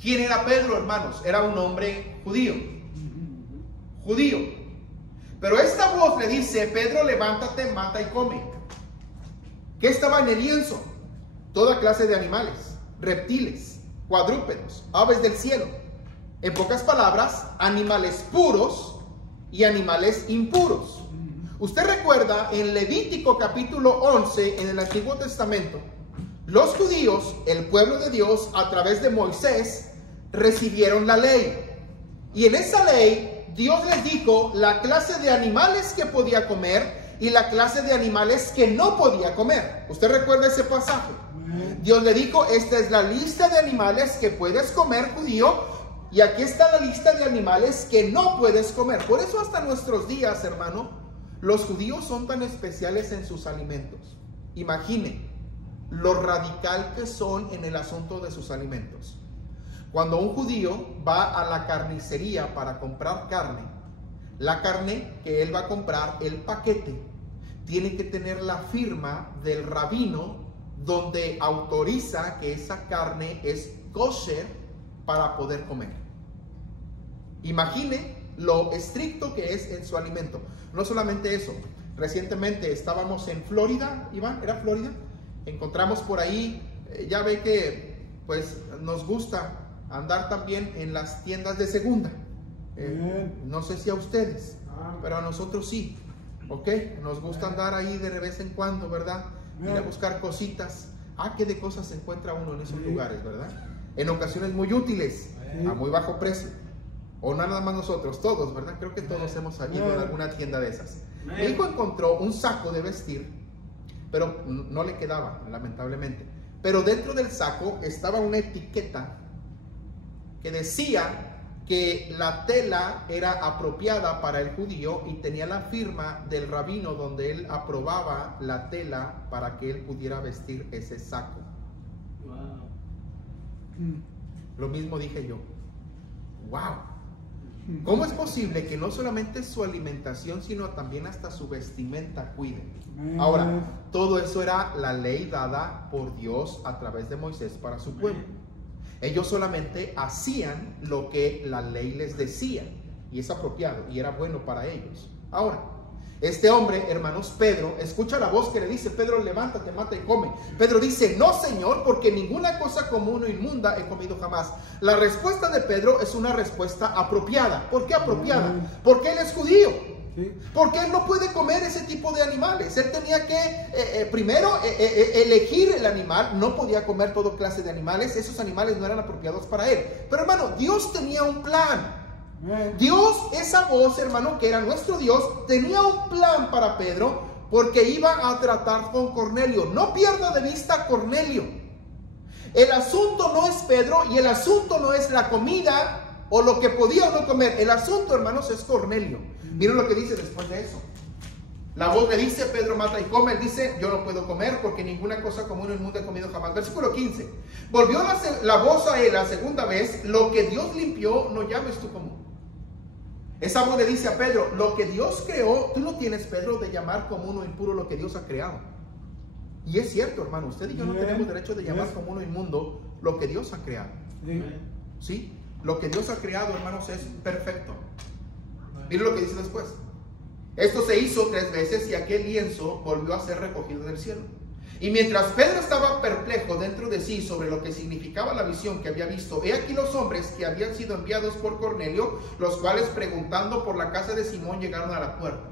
¿Quién era Pedro, hermanos? Era un hombre judío. Judío. Pero esta voz le dice: Pedro, levántate, mata y come. ¿Qué estaba en el lienzo? Toda clase de animales, reptiles, cuadrúpedos, aves del cielo. En pocas palabras, animales puros y animales impuros. Usted recuerda en Levítico capítulo 11 en el Antiguo Testamento, los judíos, el pueblo de Dios, a través de Moisés, recibieron la ley. Y en esa ley Dios les dijo la clase de animales que podía comer y la clase de animales que no podía comer. ¿Usted recuerda ese pasaje? Dios le dijo: esta es la lista de animales que puedes comer, judío, y aquí está la lista de animales que no puedes comer. Por eso hasta nuestros días, hermano, los judíos son tan especiales en sus alimentos. Imagine lo radical que son en el asunto de sus alimentos. Cuando un judío va a la carnicería para comprar carne, la carne que él va a comprar, el paquete, tiene que tener la firma del rabino donde autoriza que esa carne es kosher para poder comer. Imagine lo estricto que es en su alimento. No solamente eso, recientemente estábamos en Florida, Iván, ¿era Florida? Encontramos por ahí, ya ve que pues nos gusta andar también en las tiendas de segunda. No sé si a ustedes, pero a nosotros sí. ¿Ok? Nos gusta andar ahí de vez en cuando, ¿verdad? Ir a buscar cositas. ¿Qué de cosas se encuentra uno en esos lugares, verdad? En ocasiones muy útiles, a muy bajo precio. O no nada más nosotros, todos, ¿verdad? Creo que todos hemos ido a alguna tienda de esas. Mi hijo encontró un saco de vestir, pero no le quedaba, lamentablemente. Pero dentro del saco estaba una etiqueta que decía que la tela era apropiada para el judío y tenía la firma del rabino donde él aprobaba la tela para que él pudiera vestir ese saco. Wow. Lo mismo dije yo. Wow. ¿Cómo es posible que no solamente su alimentación, sino también hasta su vestimenta cuide? Ahora, todo eso era la ley dada por Dios a través de Moisés para su pueblo. Ellos solamente hacían lo que la ley les decía, y es apropiado, y era bueno para ellos. Ahora, este hombre, hermanos, Pedro, escucha la voz que le dice: Pedro, levántate, mata y come. Pedro dice: no, Señor, porque ninguna cosa común o inmunda he comido jamás. La respuesta de Pedro es una respuesta apropiada. ¿Por qué apropiada? Porque él es judío. Porque él no puede comer ese tipo de animales. Él tenía que primero elegir el animal. No podía comer toda clase de animales. Esos animales no eran apropiados para él. Pero hermano, Dios tenía un plan. Dios, esa voz, hermano, que era nuestro Dios, tenía un plan para Pedro, porque iba a tratar con Cornelio. No pierda de vista a Cornelio. El asunto no es Pedro, y el asunto no es la comida o lo que podía o no comer. El asunto, hermanos, es Cornelio. Miren lo que dice después de eso. La voz le dice: Pedro, mata y come. Él dice: yo no puedo comer porque ninguna cosa común o inmunda he comido jamás. Versículo 15. Volvió la voz a él la segunda vez: lo que Dios limpió, no llames tú común. Esa voz le dice a Pedro: lo que Dios creó, tú no tienes, Pedro, de llamar común o impuro lo que Dios ha creado. Y es cierto, hermano, usted y yo no tenemos derecho de llamar común o inmundo lo que Dios ha creado. ¿Sí? Lo que Dios ha creado, hermanos, es perfecto. Miren lo que dice después. Esto se hizo 3 veces y aquel lienzo volvió a ser recogido del cielo. Y mientras Pedro estaba perplejo dentro de sí sobre lo que significaba la visión que había visto, he aquí los hombres que habían sido enviados por Cornelio, los cuales, preguntando por la casa de Simón, llegaron a la puerta.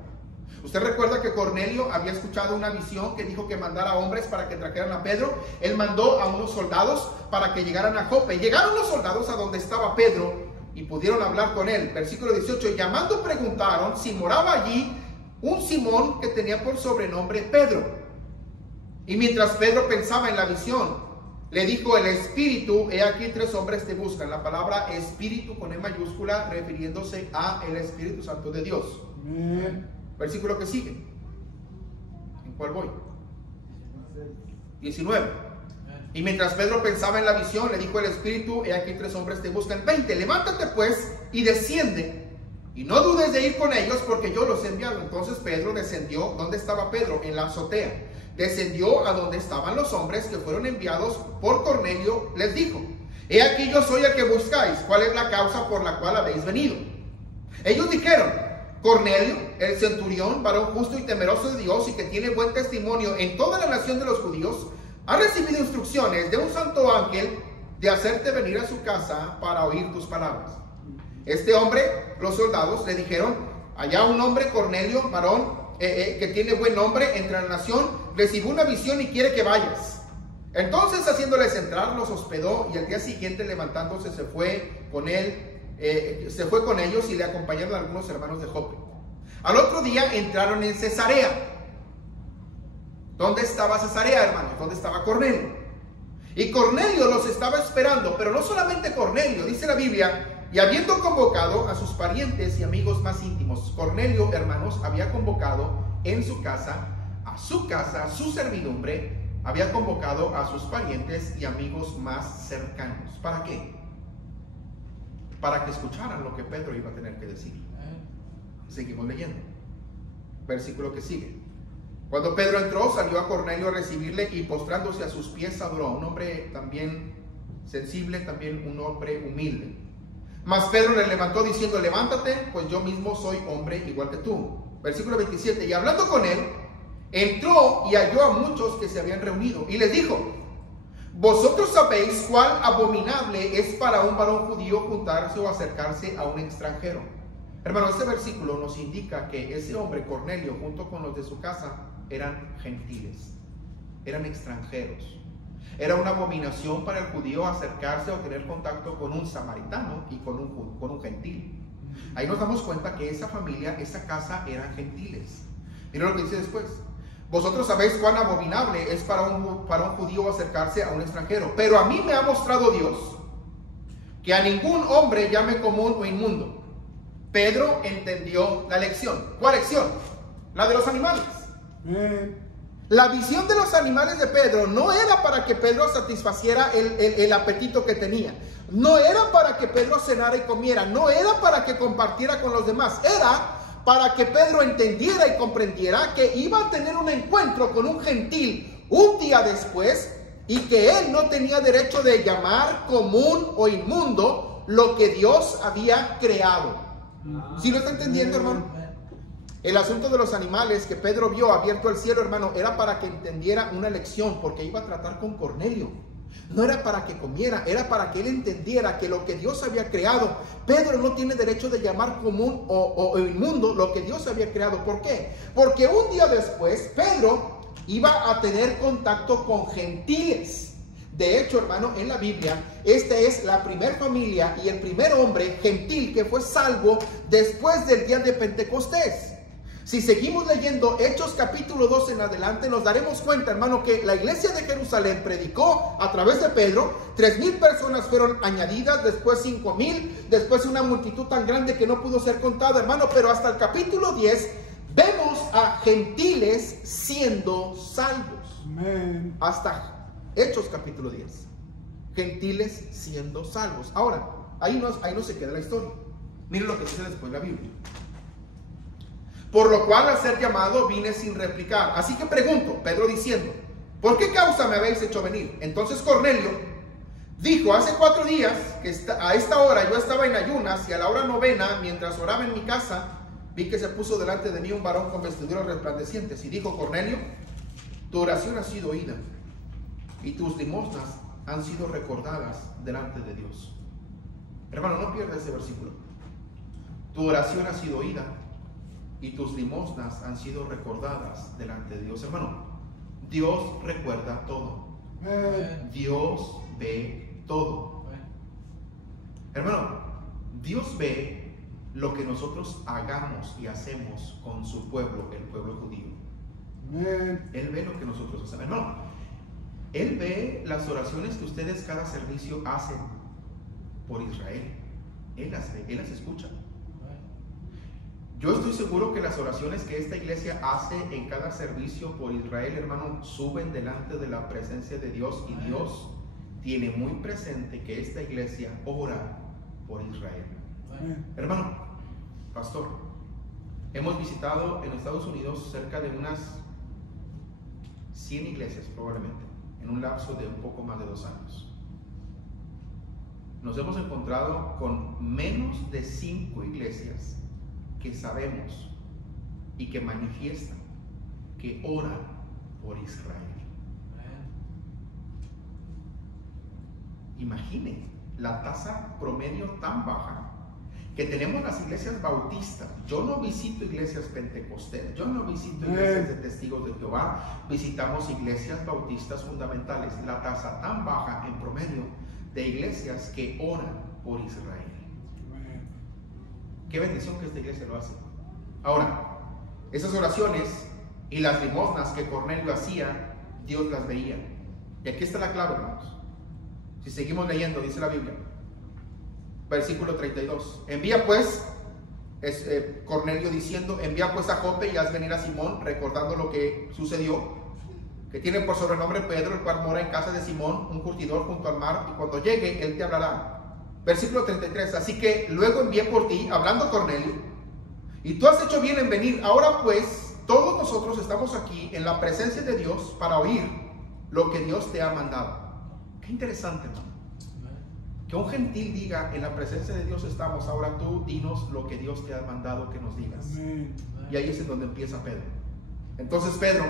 Usted recuerda que Cornelio había escuchado una visión que dijo que mandara hombres para que trajeran a Pedro. Él mandó a unos soldados para que llegaran a Jope. Llegaron los soldados a donde estaba Pedro y pudieron hablar con él. Versículo 18. Llamando preguntaron si moraba allí un Simón que tenía por sobrenombre Pedro. Y mientras Pedro pensaba en la visión, le dijo el Espíritu: he aquí 3 hombres te buscan. La palabra Espíritu con E mayúscula refiriéndose a el Espíritu Santo de Dios. Versículo que sigue. ¿En cuál voy? 19. Y mientras Pedro pensaba en la visión, le dijo el Espíritu: he aquí 3 hombres te buscan. 20. Levántate pues y desciende, y no dudes de ir con ellos, porque yo los he enviado. Entonces Pedro descendió. ¿Dónde estaba Pedro? En la azotea. Descendió a donde estaban los hombres que fueron enviados por Cornelio. Les dijo: he aquí yo soy el que buscáis. ¿Cuál es la causa por la cual habéis venido? Ellos dijeron: Cornelio, el centurión, varón justo y temeroso de Dios y que tiene buen testimonio en toda la nación de los judíos, ha recibido instrucciones de un santo ángel de hacerte venir a su casa para oír tus palabras. Este hombre, los soldados le dijeron: allá un hombre, Cornelio, varón que tiene buen nombre entre la nación, recibió una visión y quiere que vayas. Entonces, haciéndoles entrar, los hospedó, y al día siguiente, levantándose, se fue con ellos y le acompañaron algunos hermanos de Jope. Al otro día entraron en Cesarea. ¿Dónde estaba Cesarea, hermanos? ¿Dónde estaba Cornelio? Y Cornelio los estaba esperando, pero no solamente Cornelio, dice la Biblia, y habiendo convocado a sus parientes y amigos más íntimos. Cornelio, hermanos, había convocado en su casa, a su servidumbre, había convocado a sus parientes y amigos más cercanos. ¿Para qué? Para que escucharan lo que Pedro iba a tener que decir. Seguimos leyendo. Versículo que sigue. Cuando Pedro entró, salió a Cornelio a recibirle y postrándose a sus pies adoró. Un hombre también sensible, también un hombre humilde. Mas Pedro le levantó diciendo: levántate, pues yo mismo soy hombre igual que tú. Versículo 27. Y hablando con él, entró y halló a muchos que se habían reunido y les dijo: vosotros sabéis cuál abominable es para un varón judío juntarse o acercarse a un extranjero. Hermano, este versículo nos indica que ese hombre, Cornelio, junto con los de su casa, eran gentiles, eran extranjeros. Era una abominación para el judío acercarse o tener contacto con un samaritano y con un gentil. Ahí nos damos cuenta que esa familia, esa casa eran gentiles. Mira lo que dice después. Vosotros sabéis cuán abominable es para un judío acercarse a un extranjero. Pero a mí me ha mostrado Dios que a ningún hombre llame común o inmundo. Pedro entendió la lección. ¿Cuál lección? La de los animales. La visión de los animales de Pedro no era para que Pedro satisfaciera el apetito que tenía. No era para que Pedro cenara y comiera. No era para que compartiera con los demás. Era para que Pedro entendiera y comprendiera que iba a tener un encuentro con un gentil un día después y que él no tenía derecho de llamar común o inmundo lo que Dios había creado. ¿Sí lo está entendiendo, hermano? El asunto de los animales que Pedro vio abierto al cielo, hermano, era para que entendiera una lección, porque iba a tratar con Cornelio. No era para que comiera, era para que él entendiera que lo que Dios había creado, Pedro no tiene derecho de llamar común o inmundo lo que Dios había creado. ¿Por qué? Porque un día después Pedro iba a tener contacto con gentiles. De hecho, hermano, en la Biblia, esta es la primera familia y el primer hombre gentil que fue salvo después del día de Pentecostés. Si seguimos leyendo Hechos capítulo 2 en adelante, nos daremos cuenta, hermano, que la iglesia de Jerusalén predicó a través de Pedro. 3,000 personas fueron añadidas, después 5,000, después una multitud tan grande que no pudo ser contada, hermano. Pero hasta el capítulo 10 vemos a gentiles siendo salvos. Amén. Hasta Hechos capítulo 10. Gentiles siendo salvos. Ahora, ahí no se queda la historia. Miren lo que dice después la Biblia. Por lo cual al ser llamado vine sin replicar. Así que pregunto, Pedro diciendo, ¿por qué causa me habéis hecho venir? Entonces Cornelio dijo, hace 4 días que a esta hora yo estaba en ayunas y a la hora 9, mientras oraba en mi casa, vi que se puso delante de mí un varón con vestiduras resplandecientes. Y dijo Cornelio, tu oración ha sido oída y tus limosnas han sido recordadas delante de Dios. Hermano, no pierdas ese versículo. Tu oración ha sido oída y tus limosnas han sido recordadas delante de Dios. Hermano, Dios recuerda todo. Dios ve todo. Hermano, Dios ve lo que nosotros hagamos y hacemos con su pueblo, el pueblo judío. Él ve lo que nosotros hacemos. Hermano, Él ve las oraciones que ustedes cada servicio hacen por Israel. Él las ve, Él las escucha. Yo estoy seguro que las oraciones que esta iglesia hace en cada servicio por Israel, hermano, suben delante de la presencia de Dios, y Dios tiene muy presente que esta iglesia ora por Israel. Hermano, pastor, hemos visitado en Estados Unidos cerca de unas 100 iglesias probablemente, en un lapso de un poco más de 2 años. Nos hemos encontrado con menos de 5 iglesias que sabemos y que manifiestan que oran por Israel. Imagine la tasa promedio tan baja que tenemos las iglesias bautistas. Yo no visito iglesias pentecostés, yo no visito iglesias de testigos de Jehová, visitamos iglesias bautistas fundamentales. La tasa tan baja en promedio de iglesias que oran por Israel. Qué bendición que esta iglesia lo hace. Ahora, esas oraciones y las limosnas que Cornelio hacía, Dios las veía. Y aquí está la clave, hermanos. Si seguimos leyendo, dice la Biblia, versículo 32. Envía pues, Cornelio diciendo, envía pues a Jope y haz venir a Simón, recordando lo que sucedió, que tiene por sobrenombre Pedro, el cual mora en casa de Simón, un curtidor junto al mar, y cuando llegue, él te hablará. Versículo 33, así que luego envié por ti, hablando Cornelio, y tú has hecho bien en venir. Ahora pues, todos nosotros estamos aquí en la presencia de Dios para oír lo que Dios te ha mandado. Qué interesante, hermano. Que un gentil diga, en la presencia de Dios estamos, ahora tú dinos lo que Dios te ha mandado que nos digas. Y ahí es en donde empieza Pedro. Entonces Pedro,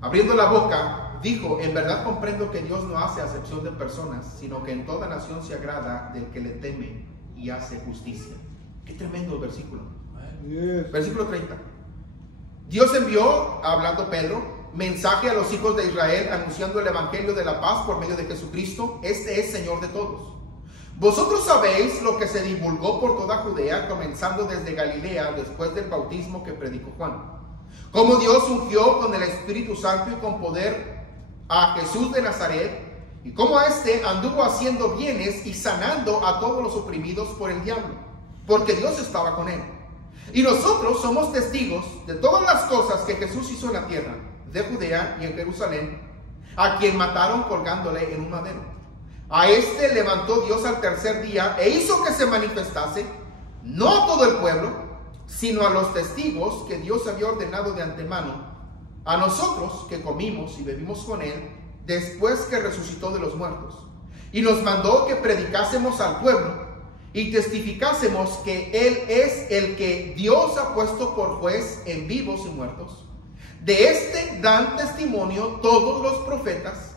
abriendo la boca, dijo, en verdad comprendo que Dios no hace acepción de personas, sino que en toda nación se agrada del que le teme y hace justicia. Qué tremendo versículo. Versículo 30. Dios envió, hablando Pedro, mensaje a los hijos de Israel anunciando el evangelio de la paz por medio de Jesucristo. Este es Señor de todos. Vosotros sabéis lo que se divulgó por toda Judea, comenzando desde Galilea, después del bautismo que predicó Juan. Cómo Dios ungió con el Espíritu Santo y con poder a Jesús de Nazaret, y cómo éste anduvo haciendo bienes y sanando a todos los oprimidos por el diablo, porque Dios estaba con él. Y nosotros somos testigos de todas las cosas que Jesús hizo en la tierra de Judea y en Jerusalén, a quien mataron colgándole en un madero. A este levantó Dios al tercer día e hizo que se manifestase, no a todo el pueblo, sino a los testigos que Dios había ordenado de antemano, a nosotros que comimos y bebimos con él después que resucitó de los muertos. Y nos mandó que predicásemos al pueblo y testificásemos que él es el que Dios ha puesto por juez en vivos y muertos. De este dan testimonio todos los profetas,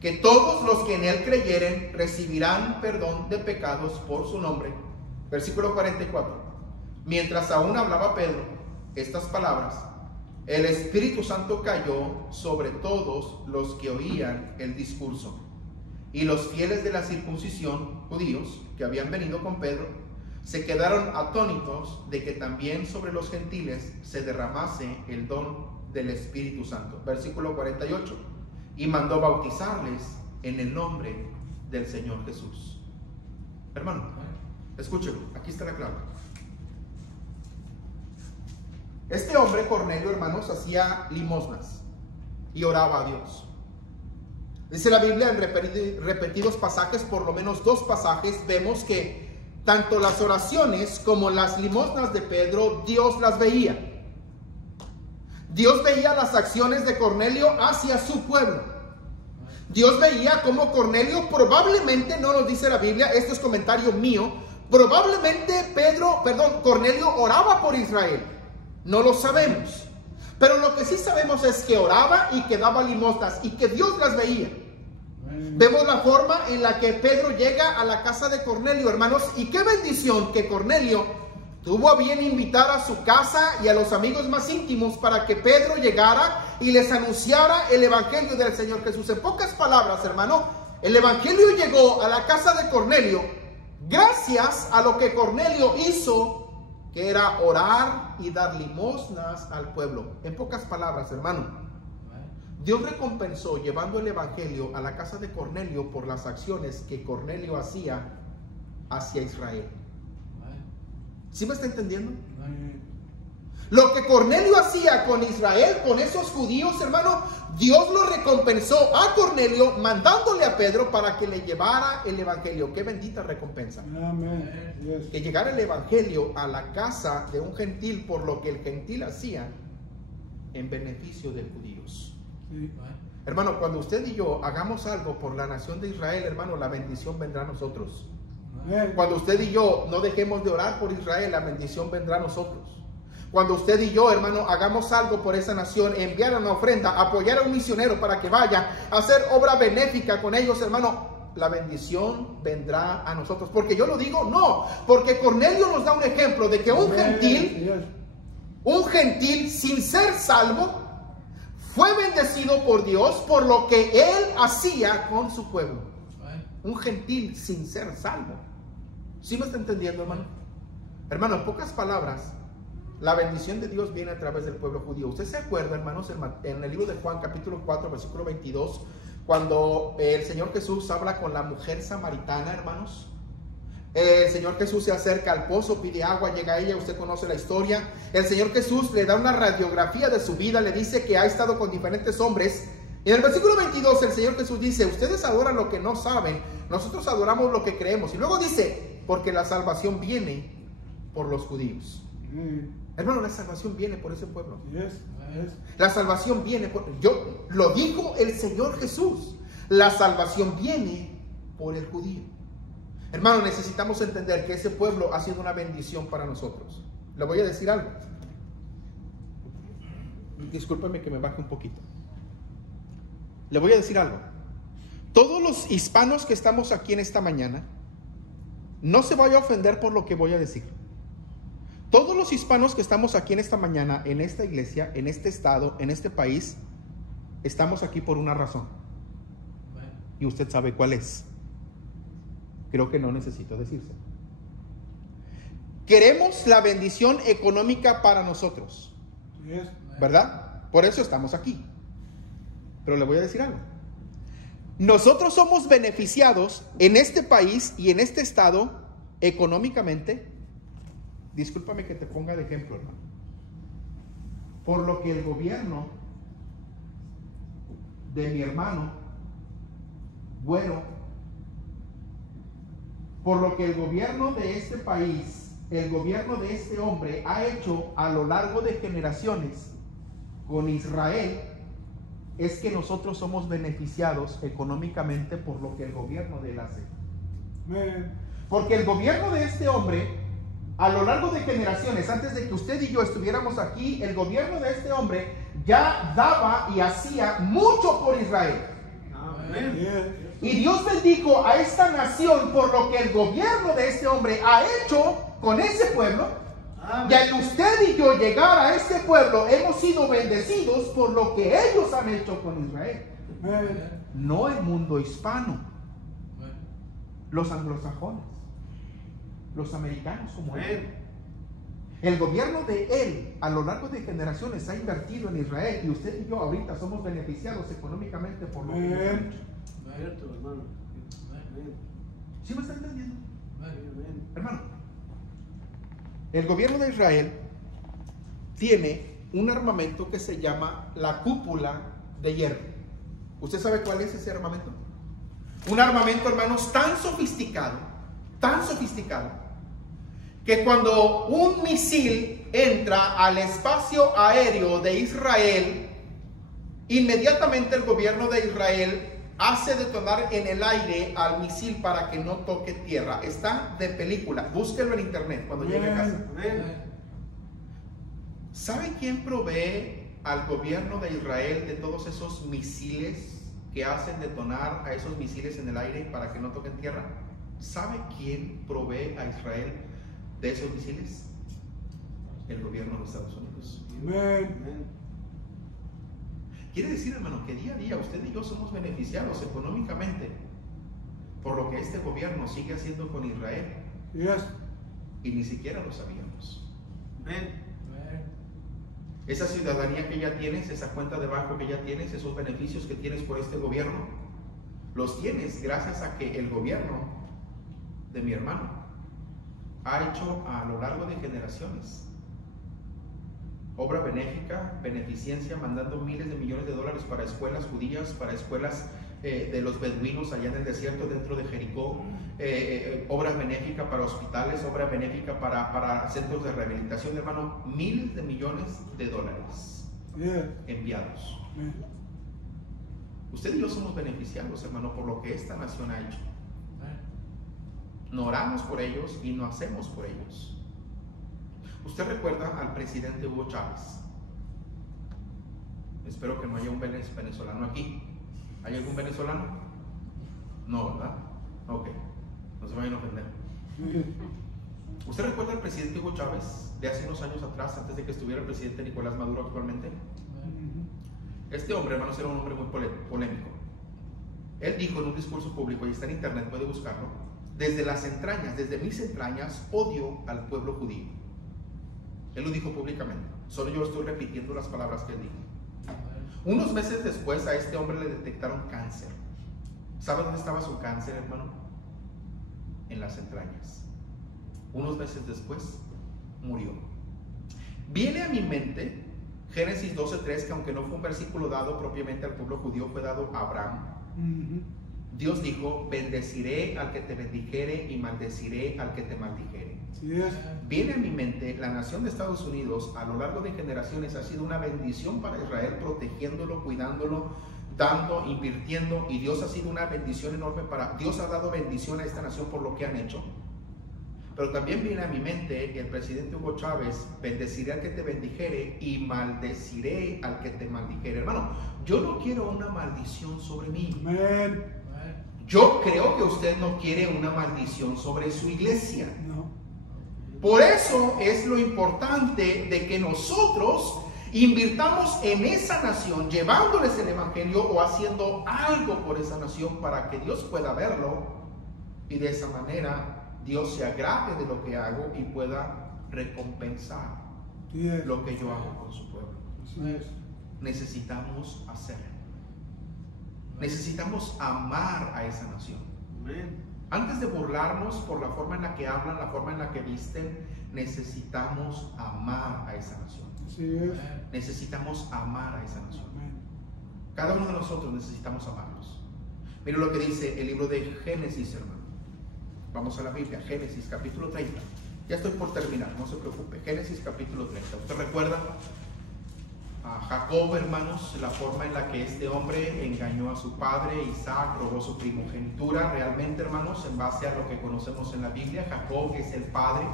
que todos los que en él creyeren recibirán perdón de pecados por su nombre. Versículo 44. Mientras aún hablaba Pedro estas palabras, el Espíritu Santo cayó sobre todos los que oían el discurso. Y los fieles de la circuncisión, judíos, que habían venido con Pedro, se quedaron atónitos de que también sobre los gentiles se derramase el don del Espíritu Santo. Versículo 48. Y mandó bautizarles en el nombre del Señor Jesús. Hermano, escúchelo, aquí está la clave. Este hombre, Cornelio, hermanos, hacía limosnas y oraba a Dios. Dice la Biblia en repetidos pasajes, por lo menos 2 pasajes, vemos que tanto las oraciones como las limosnas de Pedro, Dios las veía. Dios veía las acciones de Cornelio hacia su pueblo. Dios veía cómo Cornelio probablemente, no nos dice la Biblia, esto es comentario mío, probablemente Cornelio oraba por Israel. No lo sabemos. Pero lo que sí sabemos es que oraba y que daba limosnas y que Dios las veía. Vemos la forma en la que Pedro llega a la casa de Cornelio, hermanos, y qué bendición que Cornelio tuvo a bien invitar a su casa y a los amigos más íntimos para que Pedro llegara y les anunciara el evangelio del Señor Jesús. En pocas palabras, hermano, el evangelio llegó a la casa de Cornelio gracias a lo que Cornelio hizo, que era orar y dar limosnas al pueblo. En pocas palabras, hermano, Dios recompensó llevando el evangelio a la casa de Cornelio por las acciones que Cornelio hacía hacia Israel. ¿Sí me está entendiendo? Lo que Cornelio hacía con Israel, con esos judíos, hermano, Dios lo recompensó a Cornelio mandándole a Pedro para que le llevara el evangelio. Qué bendita recompensa. Amén. Yes. Que llegara el evangelio a la casa de un gentil por lo que el gentil hacía en beneficio de judíos. Sí. Hermano, cuando usted y yo hagamos algo por la nación de Israel, hermano, la bendición vendrá a nosotros. Cuando usted y yo no dejemos de orar por Israel, la bendición vendrá a nosotros. Cuando usted y yo, hermano, hagamos algo por esa nación, enviar una ofrenda, apoyar a un misionero para que vaya a hacer obra benéfica con ellos, hermano, la bendición vendrá a nosotros. Porque yo lo digo, no, porque Cornelio nos da un ejemplo de que un gentil sin ser salvo, fue bendecido por Dios por lo que él hacía con su pueblo. Un gentil sin ser salvo. ¿Sí me está entendiendo, hermano? Hermano, en pocas palabras, la bendición de Dios viene a través del pueblo judío. ¿Usted se acuerda, hermanos, en el libro de Juan, capítulo 4, versículo 22, cuando el Señor Jesús habla con la mujer samaritana, hermanos? El Señor Jesús se acerca al pozo, pide agua, llega a ella, usted conoce la historia. El Señor Jesús le da una radiografía de su vida, le dice que ha estado con diferentes hombres. Y en el versículo 22 el Señor Jesús dice, ustedes adoran lo que no saben, nosotros adoramos lo que creemos. Y luego dice, porque la salvación viene por los judíos. Hermano, la salvación viene por ese pueblo. La salvación viene por... Lo dijo el Señor Jesús. La salvación viene por el judío. Hermano, necesitamos entender que ese pueblo ha sido una bendición para nosotros. Le voy a decir algo. Discúlpeme que me baje un poquito. Le voy a decir algo. Todos los hispanos que estamos aquí en esta mañana, no se vaya a ofender por lo que voy a decir. todos los hispanos que estamos aquí en esta mañana, en esta iglesia, en este estado, en este país, estamos aquí por una razón. Y usted sabe cuál es. Creo que no necesito decirse. Queremos la bendición económica para nosotros, ¿verdad? Por eso estamos aquí. Pero le voy a decir algo. Nosotros somos beneficiados en este país y en este estado económicamente. Discúlpame que te ponga de ejemplo, hermano. Por lo que el gobierno de mi hermano, bueno, por lo que el gobierno de este país, el gobierno de este hombre ha hecho a lo largo de generaciones con Israel, es que nosotros somos beneficiados económicamente por lo que el gobierno de él hace. Porque el gobierno de este hombre, a lo largo de generaciones, antes de que usted y yo estuviéramos aquí, el gobierno de este hombre ya daba y hacía mucho por Israel. Y Dios bendijo a esta nación por lo que el gobierno de este hombre ha hecho con ese pueblo. Y al usted y yo llegar a este pueblo, hemos sido bendecidos por lo que ellos han hecho con Israel. No el mundo hispano, los anglosajones, los americanos como él. El gobierno de él a lo largo de generaciones ha invertido en Israel, y usted y yo ahorita somos beneficiados económicamente por lo que ellos han hecho. ¿Sí me está entendiendo? Hermano, el gobierno de Israel tiene un armamento que se llama la cúpula de hierro. ¿Usted sabe cuál es ese armamento? Un armamento, hermanos, tan sofisticado, que cuando un misil entra al espacio aéreo de Israel, inmediatamente el gobierno de Israel hace detonar en el aire al misil para que no toque tierra. Está de película, búsquelo en internet cuando llegue a casa. ¿Sabe quién provee al gobierno de Israel de todos esos misiles que hacen detonar a esos misiles en el aire para que no toquen tierra? ¿Sabe quién provee a Israel de esos misiles? El gobierno de Estados Unidos. Quiere decir, hermano, que día a día usted y yo somos beneficiados económicamente por lo que este gobierno sigue haciendo con Israel. Y ni siquiera lo sabíamos. Esa ciudadanía que ya tienes, esa cuenta de banco que ya tienes, esos beneficios que tienes por este gobierno, los tienes gracias a que el gobierno de mi hermano ha hecho a lo largo de generaciones obra benéfica, beneficencia, mandando miles de millones de dólares para escuelas judías, para escuelas de los beduinos allá en el desierto dentro de Jericó, obra benéfica para hospitales, obra benéfica para centros de rehabilitación, hermano, miles de millones de dólares enviados. Usted y yo somos beneficiados, hermano, por lo que esta nación ha hecho. No oramos por ellos y no hacemos por ellos. Usted recuerda al presidente Hugo Chávez. Espero que no haya un venezolano aquí. ¿Hay algún venezolano? No, ¿verdad? Ok, no se vayan a ofender. ¿Usted recuerda al presidente Hugo Chávez de hace unos años atrás, antes de que estuviera el presidente Nicolás Maduro actualmente? Este hombre, hermanos, era un hombre muy polémico. Él dijo en un discurso público, y está en internet, puede buscarlo: desde las entrañas, desde mis entrañas, odio al pueblo judío. Él lo dijo públicamente. Solo yo estoy repitiendo las palabras que él dijo. Unos meses después a este hombre le detectaron cáncer. ¿Sabe dónde estaba su cáncer, hermano? En las entrañas. Unos meses después murió. Viene a mi mente Génesis 12:3, que aunque no fue un versículo dado propiamente al pueblo judío, fue dado a Abraham. Dios dijo: bendeciré al que te bendijere y maldeciré al que te maldijere. Viene a mi mente, la nación de Estados Unidos a lo largo de generaciones ha sido una bendición para Israel, protegiéndolo, cuidándolo, dando, invirtiendo, y Dios ha sido una bendición enorme Dios ha dado bendición a esta nación por lo que han hecho. Pero también viene a mi mente el presidente Hugo Chávez: bendeciré al que te bendijere y maldeciré al que te maldijere. Hermano, yo no quiero una maldición sobre mí. Yo creo que usted no quiere una maldición sobre su iglesia. Por eso es lo importante de que nosotros invirtamos en esa nación, llevándoles el evangelio o haciendo algo por esa nación para que Dios pueda verlo y de esa manera Dios se agrade de lo que hago y pueda recompensar lo que yo hago con su pueblo. Necesitamos hacerlo. Necesitamos amar a esa nación. Antes de burlarnos por la forma en la que hablan, la forma en la que visten, necesitamos amar a esa nación. Necesitamos amar a esa nación. Cada uno de nosotros necesitamos amarlos. Mira lo que dice el libro de Génesis, hermano. Vamos a la Biblia, Génesis capítulo 30. Ya estoy por terminar, no se preocupe. Génesis capítulo 30. ¿Usted recuerda a Jacob, hermanos? La forma en la que este hombre engañó a su padre Isaac, robó su primogenitura. Realmente, hermanos, en base a lo que conocemos en la Biblia, Jacob es el padre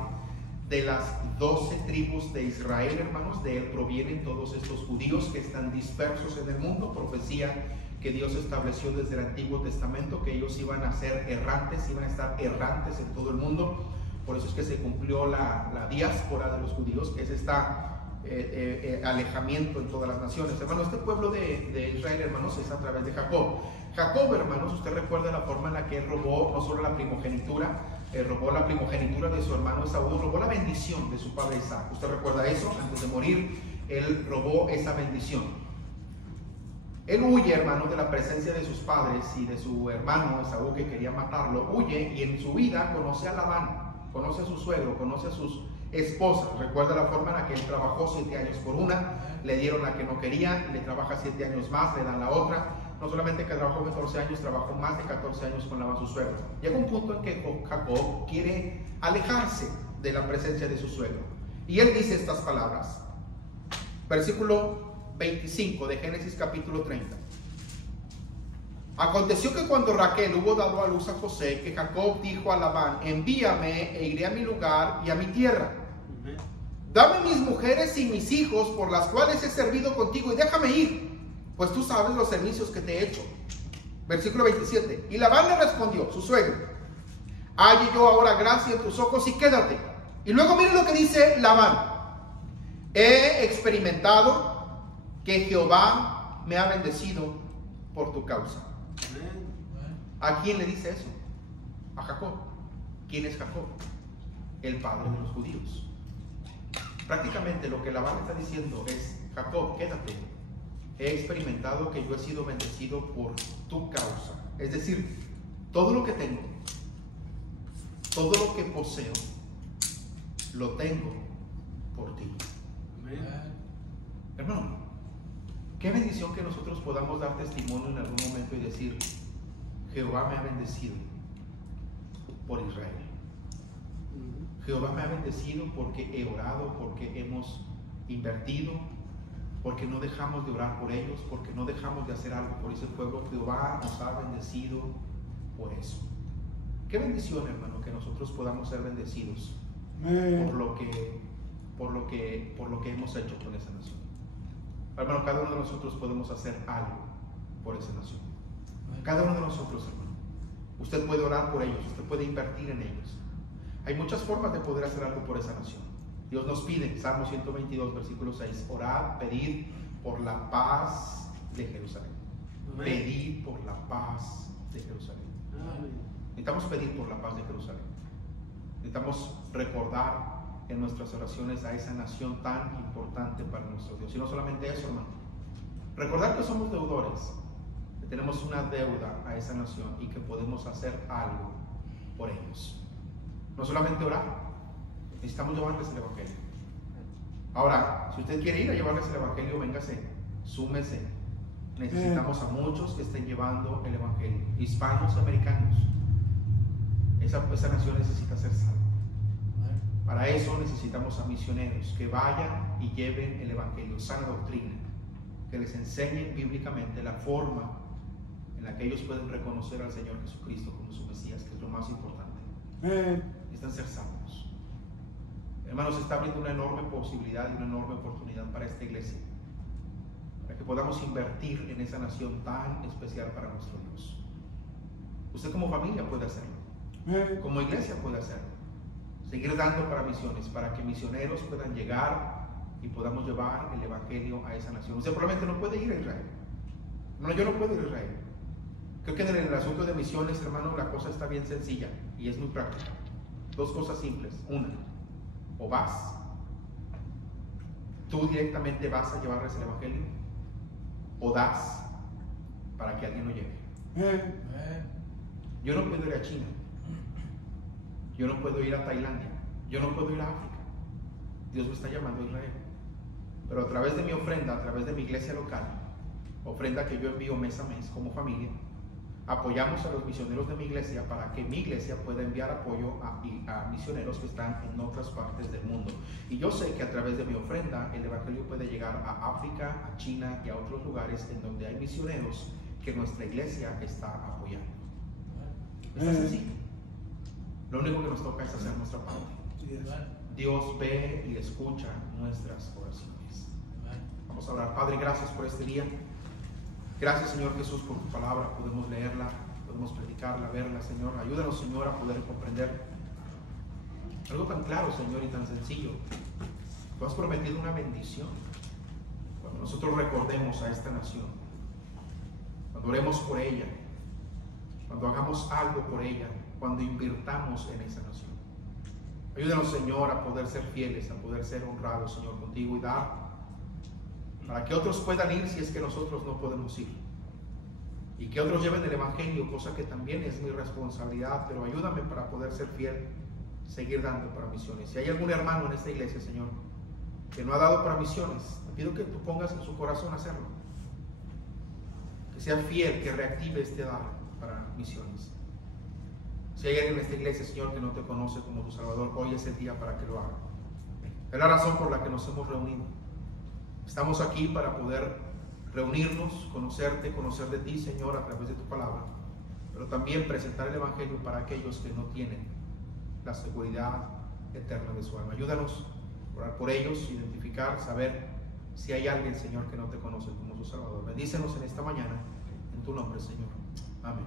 de las 12 tribus de Israel, hermanos. De él provienen todos estos judíos que están dispersos en el mundo. Profecía que Dios estableció desde el Antiguo Testamento, que ellos iban a ser errantes, iban a estar errantes en todo el mundo. Por eso es que se cumplió la diáspora de los judíos, que es esta alejamiento en todas las naciones. Hermanos, este pueblo de Israel, hermanos, es a través de Jacob. Jacob, hermanos, usted recuerda la forma en la que él robó no solo la primogenitura, robó la primogenitura de su hermano Esaú, robó la bendición de su padre Isaac. ¿Usted recuerda eso? Antes de morir, él robó esa bendición. Él huye, hermano, de la presencia de sus padres y de su hermano Esaú, que quería matarlo. Huye y en su vida conoce a Labán, conoce a su suegro, conoce a sus esposas. Recuerda la forma en la que él trabajó 7 años por una, le dieron la que no quería, le trabaja 7 años más, le dan la otra. No solamente que trabajó 14 años, trabajó más de 14 años con Labán, su suegro. Llega un punto en que Jacob quiere alejarse de la presencia de su suegro. Y él dice estas palabras. Versículo 25 de Génesis capítulo 30. Aconteció que cuando Raquel hubo dado a luz a José, que Jacob dijo a Labán: envíame e iré a mi lugar y a mi tierra. Dame mis mujeres y mis hijos, por las cuales he servido contigo, y déjame ir, pues tú sabes los servicios que te he hecho. Versículo 27. Y Labán le respondió, su suegro: halle yo ahora gracia en tus ojos y quédate. Y luego miren lo que dice Labán: he experimentado que Jehová me ha bendecido por tu causa. ¿A quién le dice eso? A Jacob. ¿Quién es Jacob? El padre de los judíos. Prácticamente lo que Labán está diciendo es: Jacob, quédate. He experimentado que yo he sido bendecido por tu causa. Es decir, todo lo que tengo, todo lo que poseo, lo tengo por ti. Hermano, qué bendición que nosotros podamos dar testimonio en algún momento y decir: Jehová me ha bendecido por Israel. Jehová me ha bendecido porque he orado, porque hemos invertido, porque no dejamos de orar por ellos, porque no dejamos de hacer algo por ese pueblo. Jehová nos ha bendecido por eso. Qué bendición, hermano, que nosotros podamos ser bendecidos por lo que hemos hecho con esa nación. Hermano, cada uno de nosotros podemos hacer algo por esa nación. Cada uno de nosotros, hermano. Usted puede orar por ellos, usted puede invertir en ellos. Hay muchas formas de poder hacer algo por esa nación. Dios nos pide, Salmo 122, versículo 6, orad, pedid por la paz de Jerusalén. Amén. Pedid por la paz de Jerusalén. Amén. Necesitamos pedir por la paz de Jerusalén. Necesitamos recordar en nuestras oraciones a esa nación tan importante para nuestro Dios. Y no solamente eso, hermano. Recordar que somos deudores, que tenemos una deuda a esa nación y que podemos hacer algo por ellos. No solamente orar, necesitamos llevarles el evangelio. Ahora, si usted quiere ir a llevarles el evangelio, véngase, súmese. Necesitamos a muchos que estén llevando el evangelio, hispanos, americanos. Esa nación necesita ser salva. Para eso necesitamos a misioneros que vayan y lleven el evangelio, sana doctrina, que les enseñen bíblicamente la forma en la que ellos pueden reconocer al Señor Jesucristo como su Mesías, que es lo más importante. Necesitan ser salvos. Hermanos, se está abriendo una enorme posibilidad y una enorme oportunidad para esta iglesia, para que podamos invertir en esa nación tan especial para nuestro Dios. Usted como familia puede hacerlo, como iglesia puede hacerlo. seguir dando para misiones, para que misioneros puedan llegar y podamos llevar el evangelio a esa nación. Usted probablemente no puede ir a Israel. No, yo no puedo ir a Israel. Creo que en el asunto de misiones, hermano, la cosa está bien sencilla y es muy práctica. Dos cosas simples. Una, o vas, tú directamente vas a llevarles el evangelio, o das para que alguien lo lleve. Yo no puedo ir a China, yo no puedo ir a Tailandia, yo no puedo ir a África. Dios me está llamando a Israel, pero a través de mi ofrenda, a través de mi iglesia local, ofrenda que yo envío mes a mes como familia, apoyamos a los misioneros de mi iglesia para que mi iglesia pueda enviar apoyo a misioneros que están en otras partes del mundo. Y yo sé que a través de mi ofrenda el evangelio puede llegar a África, a China y a otros lugares en donde hay misioneros que nuestra iglesia está apoyando. Es sencillo. Lo único que nos toca es hacer nuestra parte. Dios ve y escucha nuestras oraciones. Vamos a orar. Padre, gracias por este día. Gracias, Señor Jesús, por tu palabra. Podemos leerla, podemos predicarla, verla, Señor. Ayúdanos, Señor, a poder comprender algo tan claro, Señor, y tan sencillo. Tú has prometido una bendición cuando nosotros recordemos a esta nación, cuando oremos por ella, cuando hagamos algo por ella, cuando invirtamos en esa nación. Ayúdanos, Señor, a poder ser fieles, a poder ser honrados, Señor, contigo y dar para que otros puedan ir si es que nosotros no podemos ir, y que otros lleven el evangelio, cosa que también es mi responsabilidad, pero ayúdame para poder ser fiel, seguir dando para misiones. Si hay algún hermano en esta iglesia, Señor, que no ha dado para misiones, te pido que tú pongas en su corazón hacerlo, que sea fiel, que reactive este dar para misiones. Si hay alguien en esta iglesia, Señor, que no te conoce como tu Salvador, hoy es el día para que lo haga. Es la razón por la que nos hemos reunido. Estamos aquí para poder reunirnos, conocerte, conocer de ti, Señor, a través de tu palabra, pero también presentar el evangelio para aquellos que no tienen la seguridad eterna de su alma. Ayúdanos a orar por ellos, identificar, saber si hay alguien, Señor, que no te conoce como su Salvador. Bendícenos en esta mañana, en tu nombre, Señor. Amén.